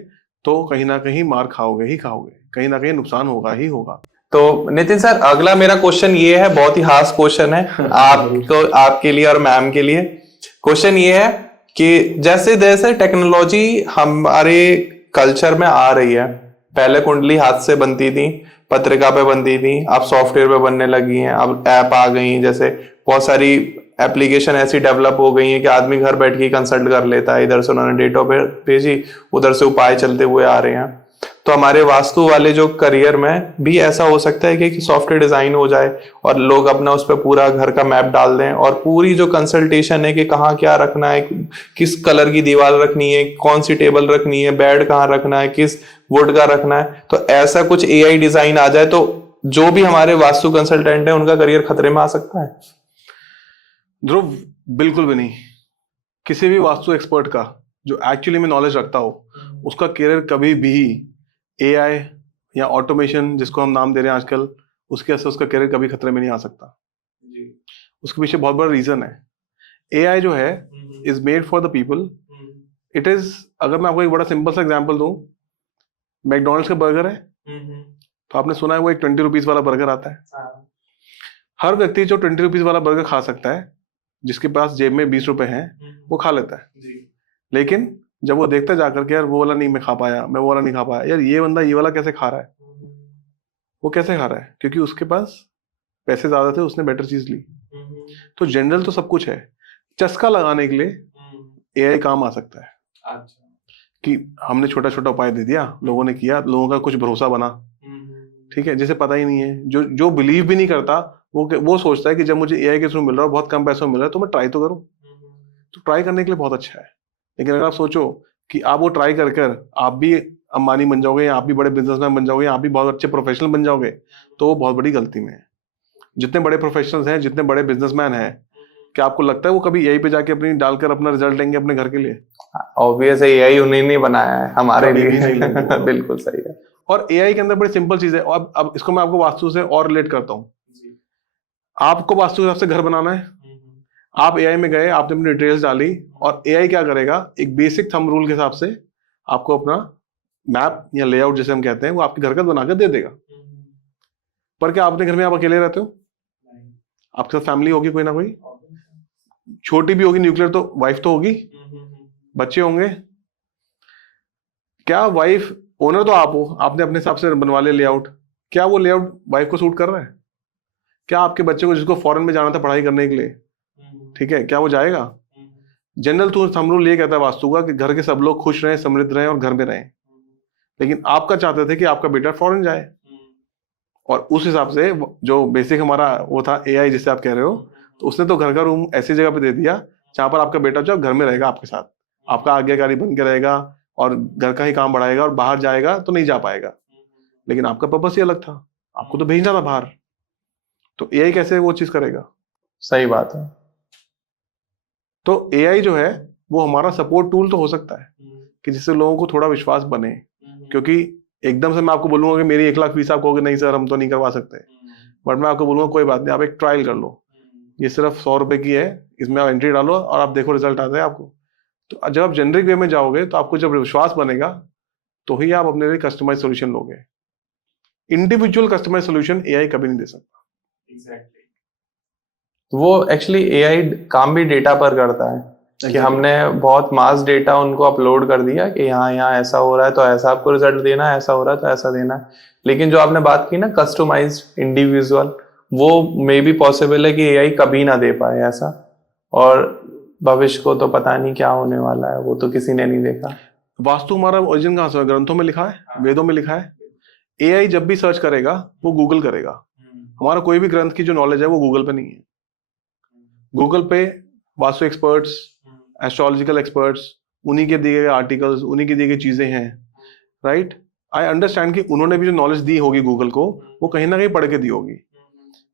तो कहीं ना कहीं मार खाओगे ही खाओगे, कहीं ना कहीं नुकसान होगा ही होगा। तो नितिन सर, अगला मेरा क्वेश्चन ये है, बहुत ही खास क्वेश्चन है आपको, आपके लिए और मैम के लिए। क्वेश्चन ये है कि जैसे जैसे टेक्नोलॉजी हमारे कल्चर में आ रही है, पहले कुंडली हाथ से बनती थी, पत्रिका पे बनती थी, अब सॉफ्टवेयर पे बनने लगी हैं, अब ऐप आ गई, जैसे बहुत सारी एप्लीकेशन ऐसी डेवलप हो गई है कि आदमी घर बैठ के कंसल्ट कर लेता है। इधर से उन्होंने डेट ऑफ बर्थ भेजी, उधर से उपाय चलते हुए आ रहे हैं। तो हमारे वास्तु वाले जो करियर में भी ऐसा हो सकता है कि सॉफ्टवेयर डिजाइन हो जाए और लोग अपना उस पर पूरा घर का मैप डाल दें, और पूरी जो कंसल्टेशन है कि कहाँ क्या रखना है, किस कलर की दीवार रखनी है, कौन सी टेबल रखनी है, बेड कहाँ रखना है, किस वुड का रखना है, तो ऐसा कुछ एआई डिजाइन आ जाए तो जो भी हमारे वास्तु कंसल्टेंट है उनका करियर खतरे में आ सकता है? ध्रुव, बिल्कुल भी नहीं। किसी भी वास्तु एक्सपर्ट का जो एक्चुअली में नॉलेज रखता हो, उसका करियर कभी भी एआई या ऑटोमेशन, जिसको हम नाम दे रहे हैं आजकल, उसके असर उसका करियर कभी खतरे में नहीं आ सकता। उसके पीछे बहुत बड़ा रीजन है। एआई जो है is made for the people. It is, अगर मैं आपको एक बड़ा सिंपल सा एग्जांपल दूं, मैकडॉनल्ड्स का बर्गर है, तो आपने सुना है वो एक 20 रुपीज वाला बर्गर आता है। हर व्यक्ति जो 20 रुपीज वाला बर्गर खा सकता है, जिसके पास जेब में 20 रुपए हैं, वो खा लेता है। लेकिन जब वो देखता जाकर के, यार वो वाला नहीं मैं खा पाया, मैं वो वाला नहीं खा पाया, यार ये बंदा ये वाला कैसे खा रहा है, वो कैसे खा रहा है? क्योंकि उसके पास पैसे ज्यादा थे, उसने बेटर चीज ली। तो जनरल तो सब कुछ है। चस्का लगाने के लिए एआई काम आ सकता है। कि हमने छोटा छोटा उपाय दे दिया, लोगों ने किया, लोगों का कुछ भरोसा बना, ठीक है। जिसे पता ही नहीं है, जो बिलीव भी नहीं करता, वो सोचता है कि जब मुझे एआई के थ्रू मिल रहा है, बहुत कम पैसों में मिल रहा है, तो मैं ट्राई तो करूं। तो ट्राई करने के लिए बहुत अच्छा है। लेकिन अगर आप सोचो कि आप वो ट्राई कर कर आप भी अंबानी बन जाओगे, या आप भी बड़े बिजनेसमैन बन जाओगे, या आप भी बहुत अच्छे प्रोफेशनल बन जाओगे, तो वो बहुत बड़ी गलती में है। जितने बड़े प्रोफेशनल्स हैं, जितने बड़े बिजनेसमैन हैं, क्या आपको लगता है वो कभी एआई पे जाके अपनी डालकर अपना रिजल्ट लेंगे अपने घर के लिए? ऑब्वियस है, एआई उन्हें नहीं बनाया है हमारे कभी भी लिए। नहीं लेंगे। बिल्कुल सही है। और एआई के अंदर बड़ी सिंपल चीज है। अब इसको मैं आपको वास्तु से और रिलेट करता हूँ। आपको वास्तु के हिसाब से घर बनाना है, आप एआई में गए, आपने अपनी डिटेल्स डाली, और एआई क्या करेगा, एक बेसिक थंब रूल के हिसाब से आपको अपना मैप या लेआउट जिसे हम कहते हैं, वो आपके घर का बनाकर दे देगा। पर क्या आपने घर में आप अकेले रहते हो? आपके साथ फैमिली होगी कोई ना कोई, छोटी भी होगी, न्यूक्लियर, तो वाइफ तो होगी, बच्चे होंगे। क्या वाइफ, ओनर तो आप हो, आपने अपने हिसाब से बनवा लिया लेआउट, क्या वो लेआउट वाइफ को सूट कर रहा है? क्या आपके बच्चे को, जिसको फॉरेन में जाना था पढ़ाई करने के लिए, ठीक है, क्या वो जाएगा? जनरल तो थंब रूल ये कहता है वास्तु का कि घर के सब लोग खुश रहें, समृद्ध रहें और घर में रहें। लेकिन आपका चाहते थे कि आपका बेटा फॉरेन जाए, और उस हिसाब से जो बेसिक हमारा वो था एआई जिसे आप कह रहे हो, तो उसने तो घर का रूम ऐसी जगह पे दे दिया जहां पर आपका बेटा जो घर में रहेगा, आपके साथ आपका आज्ञाकारी बन के रहेगा, और घर का ही काम बढ़ाएगा, और बाहर जाएगा तो नहीं जा पाएगा। लेकिन आपका पर्पस ही अलग था, आपको तो भेजना था बाहर। तो एआई कैसे वो चीज करेगा? सही बात है। तो एआई जो है वो हमारा सपोर्ट टूल तो हो सकता है कि जिससे लोगों को थोड़ा विश्वास बने, क्योंकि एकदम से मैं आपको बोलूंगा कि मेरी 1 लाख फीस, आप कहोगे नहीं सर हम तो नहीं करवा सकते, बट मैं आपको बोलूंगा कोई बात नहीं, आप एक ट्रायल कर लो, ये सिर्फ 100 रुपए की है, इसमें आप एंट्री डालो और आप देखो रिजल्ट आता है आपको। तो जब आप जेनरिक वे में जाओगे तो आपको जब विश्वास बनेगा तो ही आप अपने लिए कस्टमाइज सोल्यूशन लोगे। इंडिविजुअल कस्टमाइज सोल्यूशन एआई कभी नहीं दे सकता। वो एक्चुअली एआई काम भी डेटा पर करता है कि हमने बहुत मास डेटा उनको अपलोड कर दिया कि यहाँ यहाँ ऐसा हो रहा है तो ऐसा आपको रिजल्ट देना है, ऐसा हो रहा है तो ऐसा देना है। लेकिन जो आपने बात की ना कस्टमाइज्ड इंडिविजुअल, वो मे बी पॉसिबल है कि एआई कभी ना दे पाए ऐसा, और भविष्य को तो पता नहीं क्या होने वाला है, वो तो किसी ने नहीं देखा। वास्तु हमारा ओरिजिन कहाँ से है? ग्रंथों में लिखा है, वेदों में लिखा है। एआई जब भी सर्च करेगा वो गूगल करेगा। हमारा कोई भी ग्रंथ की जो नॉलेज है वो गूगल पे नहीं है। गूगल पे वास्तु एक्सपर्ट्स, एस्ट्रोलॉजिकल एक्सपर्ट्स, उन्हीं के दिए गए आर्टिकल्स, उन्हीं की दी गई चीजें हैं, राइट। आई अंडरस्टैंड कि उन्होंने भी जो नॉलेज दी होगी गूगल को वो कहीं ना कहीं पढ़ के दी होगी,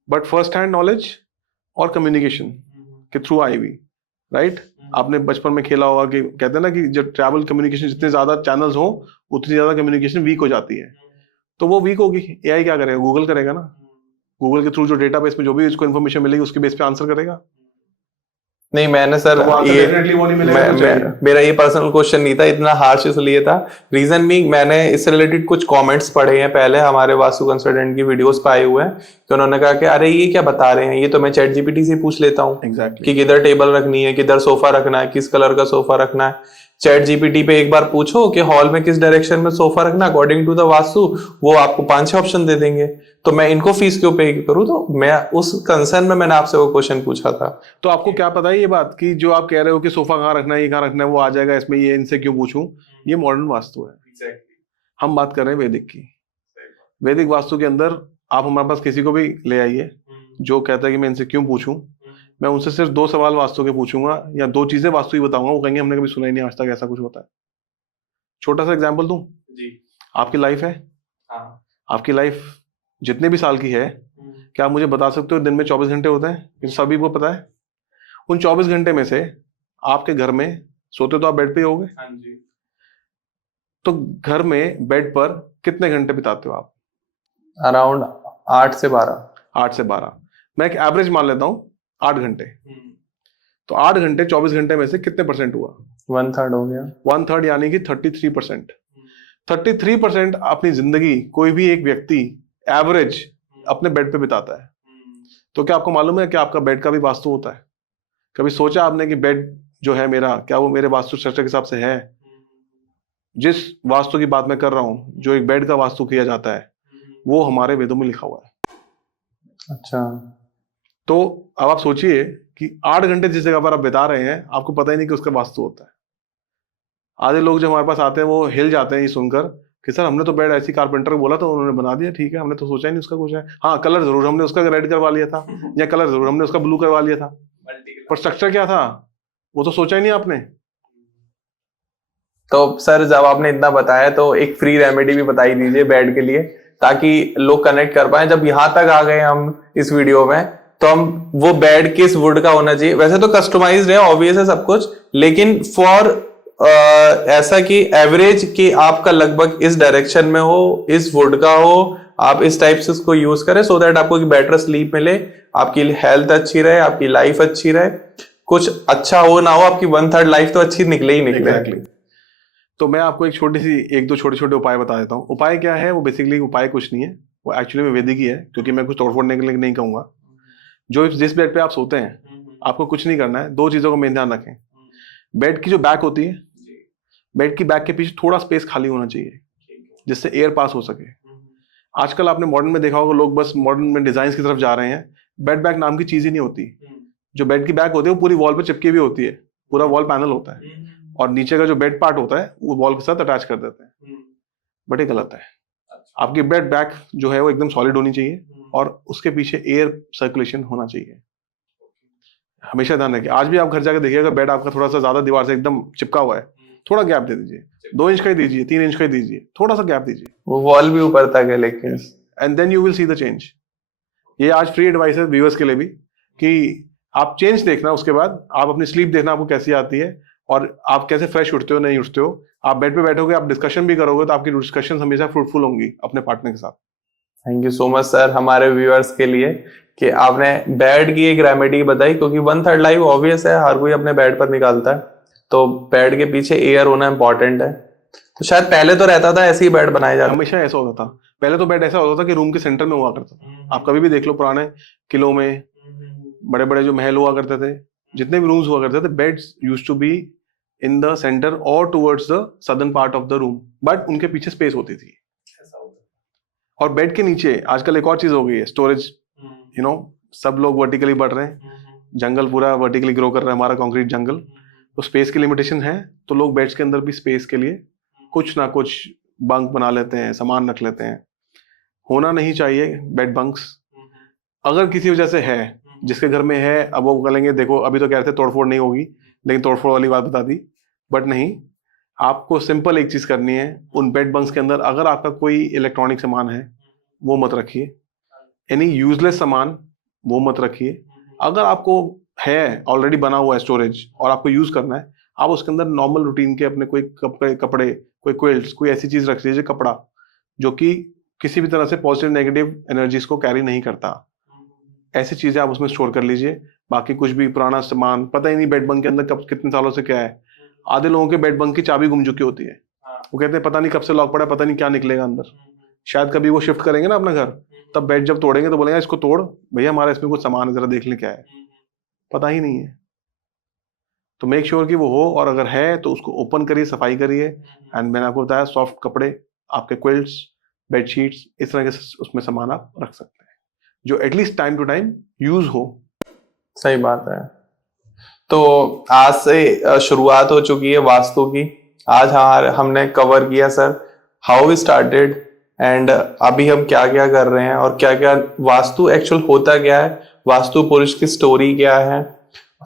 बट फर्स्ट हैंड नॉलेज और कम्युनिकेशन के थ्रू आई हुई, राइट। आपने बचपन में खेला होगा कि कहते हैं ना कि जब ट्रैवल कम्युनिकेशन जितने ज्यादा चैनल्स हो उतनी ज्यादा कम्युनिकेशन वीक हो जाती है, तो वो वीक होगी। एआई क्या करेगा? गूगल करेगा ना। गूगल के थ्रू जो डेटाबेस में जो भी उसको इन्फॉर्मेशन मिलेगी उसके बेस पे आंसर करेगा। नहीं मैंने सर तो ये वो नहीं मिलेगा। मेरा ये पर्सनल क्वेश्चन नहीं था, इतना हार्श इसलिए था, रीजन भी मैंने इससे रिलेटेड कुछ कमेंट्स पढ़े हैं पहले हमारे वास्तु कंसल्टेंट की वीडियोस पे आए हुए हैं कि उन्होंने कहा कि अरे ये क्या बता रहे हैं, ये तो मैं चैट जीपीटी से पूछ लेता हूँ कि किधर टेबल रखनी है, किधर सोफा रखना है, किस कलर का सोफा रखना है। चैट जीपीटी पे एक बार पूछो कि हॉल में किस डायरेक्शन में सोफा रखना अकॉर्डिंग टू द वास्तु, वो आपको 5-6 ऑप्शन दे देंगे। तो मैं इनको फीस क्यों पे करूँ? तो मैं उस कंसर्न में मैंने आपसे वो क्वेश्चन पूछा था। तो आपको क्या पता है ये बात कि जो आप कह रहे हो कि सोफा कहाँ रखना है, ये कहाँ रखना है, वो आ जाएगा इसमें, ये इनसे क्यों पूछूं? ये मॉडर्न वास्तु है। हम बात कर रहे हैं वैदिक की। वैदिक वास्तु के अंदर आप हमारे पास किसी को भी ले आइए जो कहता है कि मैं इनसे क्यों पूछूं, मैं उनसे सिर्फ 2 सवाल वास्तु के पूछूंगा या 2 चीजें वास्तु ही बताऊंगा, वो कहेंगे हमने कभी सुना ही नहीं आज तक ऐसा कुछ होता है। छोटा सा एग्जांपल दूं जी। आपकी लाइफ है, आपकी लाइफ जितने भी साल की है, क्या आप मुझे बता सकते हो दिन में 24 घंटे होते हैं? ये सभी को पता है। उन 24 घंटे में से आपके घर में सोते तो आप बेड पे ही होगे, तो घर में बेड पर कितने घंटे बिताते हो आप? अराउंड 8 से 12। 8 से 12। मैं एक एवरेज मान लेता हूँ 8 घंटे। तो 8 घंटे 24 घंटे में से कितने परसेंट हुआ? 1/3 हो गया। 1/3 यानी कि 33%। 33% अपनी जिंदगी कोई भी एक व्यक्ति एवरेज अपने बेड पे बिताता है। तो क्या आपको मालूम है कि आपका बेड का भी वास्तु होता है? कभी सोचा आपने कि बेड जो है मेरा, क्या वो मेरे वास्तु स्ट्रक्चर के हिसाब से है? जिस वास्तु की बात मैं कर रहा हूँ, जो एक बेड का वास्तु किया जाता है, वो हमारे वेदों में लिखा हुआ है। अच्छा। तो अब आप सोचिए कि 8 घंटे जिस जगह पर आप बिता रहे हैं, आपको पता ही नहीं कि उसका वास्तु होता है। आधे लोग जब हमारे पास आते हैं वो हिल जाते हैं ये सुनकर कि सर हमने तो बेड ऐसी कारपेंटर को बोला तो उन्होंने बना दिया, ठीक है, हमने तो सोचा ही नहीं उसका कुछ है। हाँ, कलर जरूर हमने उसका रेड करवा लिया था या कलर जरूर हमने उसका ब्लू करवा लिया था, पर स्ट्रक्चर क्या था वो तो सोचा ही नहीं आपने। तो सर जब आपने इतना बताया तो एक फ्री रेमेडी भी बताई दीजिए बेड के लिए, ताकि लोग कनेक्ट कर पाए। जब यहाँ तक आ गए हम इस वीडियो में, तो हम वो बेड किस वुड का होना चाहिए, वैसे तो कस्टमाइज्ड है, ऑब्वियस है सब कुछ, लेकिन फॉर ऐसा कि एवरेज कि आपका लगभग इस डायरेक्शन में हो, इस वुड का हो, आप इस टाइप से उसको यूज करें सो दैट आपको बेटर स्लीप मिले, आपकी हेल्थ अच्छी रहे, आपकी लाइफ अच्छी रहे, कुछ अच्छा हो ना हो, आपकी 1/3 लाइफ तो अच्छी निकले ही निकले। Exactly. तो मैं आपको एक दो छोटे छोटे उपाय बता देता हूँ। उपाय क्या है? वो बेसिकली उपाय कुछ नहीं है, वो एक्चुअली में वैदिक ही है, क्योंकि मैं कुछ तोड़फोड़ने के लिए नहीं कहूंगा। जो जिस बेड पे आप सोते हैं आपको कुछ नहीं करना है। 2 चीजों का मेन ध्यान रखें। बेड की जो बैक होती है, बेड की बैक के पीछे थोड़ा स्पेस खाली होना चाहिए जिससे एयर पास हो सके। आजकल आपने मॉडर्न में देखा होगा लोग बस मॉडर्न में डिजाइन की तरफ जा रहे हैं। बेड बैक नाम की चीज ही नहीं होती। जो बेड की बैक होती है वो पूरी वॉल पे चिपकी हुई होती है, पूरा वॉल पैनल होता है, और नीचे का जो बेड पार्ट होता है वो वॉल के साथ अटैच कर देते हैं, बट ये गलत है। आपकी बेड बैक जो है वो एकदम सॉलिड होनी चाहिए और उसके पीछे एयर सर्कुलेशन होना चाहिए। हमेशा ध्यान रखिए। आज भी आप घर जाकर देखिए, अगर बेड आपका थोड़ा सा ज्यादा दीवार से एकदम चिपका हुआ है, थोड़ा गैप दे दीजिए, 2 इंच का ही दीजिए, 3 इंच का ही दीजिए, थोड़ा सा गैप दीजिए। वो वॉल भी ऊपर तक है लेकिन, and then you will see the change. ये आज फ्री एडवाइस है व्यूअर्स के लिए भी कि आप चेंज देखना, उसके बाद आप अपनी स्लीप देखना आपको कैसी आती है और आप कैसे फ्रेश उठते हो नहीं उठते हो। आप बेड पे बैठोगे, आप डिस्कशन भी करोगे तो आपकी डिस्कशन हमेशा फ्रूटफुल होंगी अपने पार्टनर के साथ। Thank you so much sir हमारे व्यूअर्स के लिए कि आपने बेड की एक रेमेडी बताई, क्योंकि 1/3 लाइफ ऑब्वियस है हर कोई अपने बेड पर निकालता है, तो बेड के पीछे एयर होना इंपॉर्टेंट है। तो शायद पहले तो रहता था ऐसे ही बेड बनाए जाते, हमेशा ऐसा होता था। पहले तो बेड ऐसा होता था कि रूम के सेंटर में हुआ करता था। आप कभी भी देख लो पुराने किलों में, बड़े बड़े जो महल हुआ करते थे, जितने भी रूम्स हुआ करते थे, beds used to be in the centre और towards the southern part of the room, but उनके पीछे स्पेस होती थी। और बेड के नीचे आजकल एक और चीज हो गई है, स्टोरेज। यू नो, सब लोग वर्टिकली बढ़ रहे हैं, जंगल पूरा वर्टिकली ग्रो कर रहा है हमारा कंक्रीट जंगल, तो स्पेस की लिमिटेशन है, तो लोग बेड्स के अंदर भी स्पेस के लिए कुछ ना कुछ बंक बना लेते हैं, सामान रख लेते हैं। होना नहीं चाहिए बेड बंक्स। अगर किसी वजह से है, जिसके घर में है, अब वो कहेंगे देखो अभी तो कह रहे थे तोड़फोड़ नहीं होगी, लेकिन तोड़फोड़ वाली बात बता दी। बट नहीं, आपको सिंपल एक चीज करनी है, उन बेड बंक्स के अंदर अगर आपका कोई इलेक्ट्रॉनिक सामान है वो मत रखिए, एनी यूजलेस सामान वो मत रखिए। अगर आपको है ऑलरेडी बना हुआ है स्टोरेज और आपको यूज करना है, आप उसके अंदर नॉर्मल रूटीन के अपने कोई कपड़े, कोई क्विल्ट्स, कोई ऐसी चीज रख लीजिए, कपड़ा जो कि किसी भी तरह से पॉजिटिव नेगेटिव एनर्जीज को कैरी नहीं करता, ऐसी चीजें आप उसमें स्टोर कर लीजिए। बाकी कुछ भी पुराना सामान, पता ही नहीं बेड बंक के अंदर कब कितने सालों से क्या है। आधे लोगों के बेड बंक की चाबी गुम चुकी होती है, वो कहते हैं पता नहीं कब से लॉक पड़ा, पता नहीं क्या निकलेगा अंदर। शायद कभी वो शिफ्ट करेंगे ना अपना घर, तब बेड जब तोड़ेंगे तो बोलेंगे इसको तोड़ भैया, हमारा इसमें कुछ सामान है, जरा देख ले क्या है, पता ही नहीं है। तो मेक श्योर कि वो हो, और अगर है तो उसको ओपन करिए, सफाई करिए। एंड मैंने आपको बताया सॉफ्ट कपड़े, आपके क्विल्ट्स, बेडशीट्स, इस तरह के उसमें सामान आप रख सकते हैं जो at least time to time use हो। सही बात है। तो आज से शुरुआत हो चुकी है वास्तु की। आज हमने कवर किया sir how we started and अभी हम क्या क्या कर रहे हैं और क्या क्या वास्तु एक्चुअल होता क्या है, वास्तु पुरुष की स्टोरी क्या है,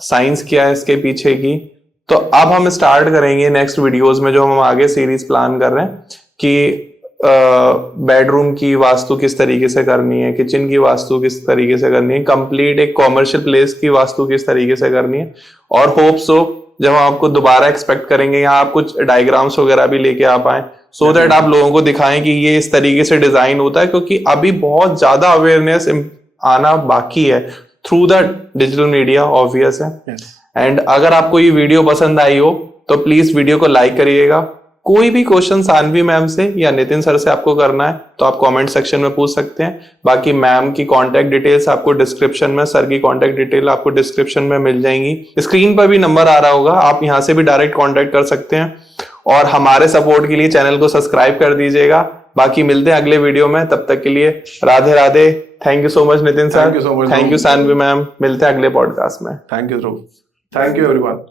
साइंस क्या है इसके पीछे की। तो अब हम स्टार्ट करेंगे नेक्स्ट वीडियोस में, जो हम आगे सीरीज प्लान कर रहे हैं कि बेडरूम की वास्तु किस तरीके से करनी है, किचन की वास्तु किस तरीके से करनी है, कंप्लीट एक कॉमर्शियल प्लेस की वास्तु किस तरीके से करनी है। और होप सो जब हम आपको दोबारा एक्सपेक्ट करेंगे, यहाँ आप कुछ डायग्राम्स वगैरह भी लेके आ पाए, सो दैट आप लोगों को दिखाएं कि ये इस तरीके से डिजाइन होता है, क्योंकि अभी बहुत ज्यादा अवेयरनेस आना बाकी है through the digital media, obvious है। एंड अगर आपको ये वीडियो पसंद आई हो तो प्लीज वीडियो को लाइक करिएगा। कोई भी क्वेश्चन सानवी मैम से या नितिन सर से आपको करना है तो आप कमेंट सेक्शन में पूछ सकते हैं। बाकी मैम की कांटेक्ट डिटेल्स आपको डिस्क्रिप्शन में, सर की कांटेक्ट डिटेल आपको डिस्क्रिप्शन में मिल जाएंगी। स्क्रीन पर भी नंबर आ रहा होगा, आप यहां से भी डायरेक्ट कांटेक्ट कर सकते हैं। और हमारे सपोर्ट के लिए चैनल को सब्सक्राइब कर दीजिएगा। बाकी मिलते हैं अगले वीडियो में, तब तक के लिए Radhe Radhe. Thank you so much Nitin sir, thank you Saanvi ma'am. मिलते हैं अगले पॉडकास्ट में। Thank you Dhruv, thank you everyone.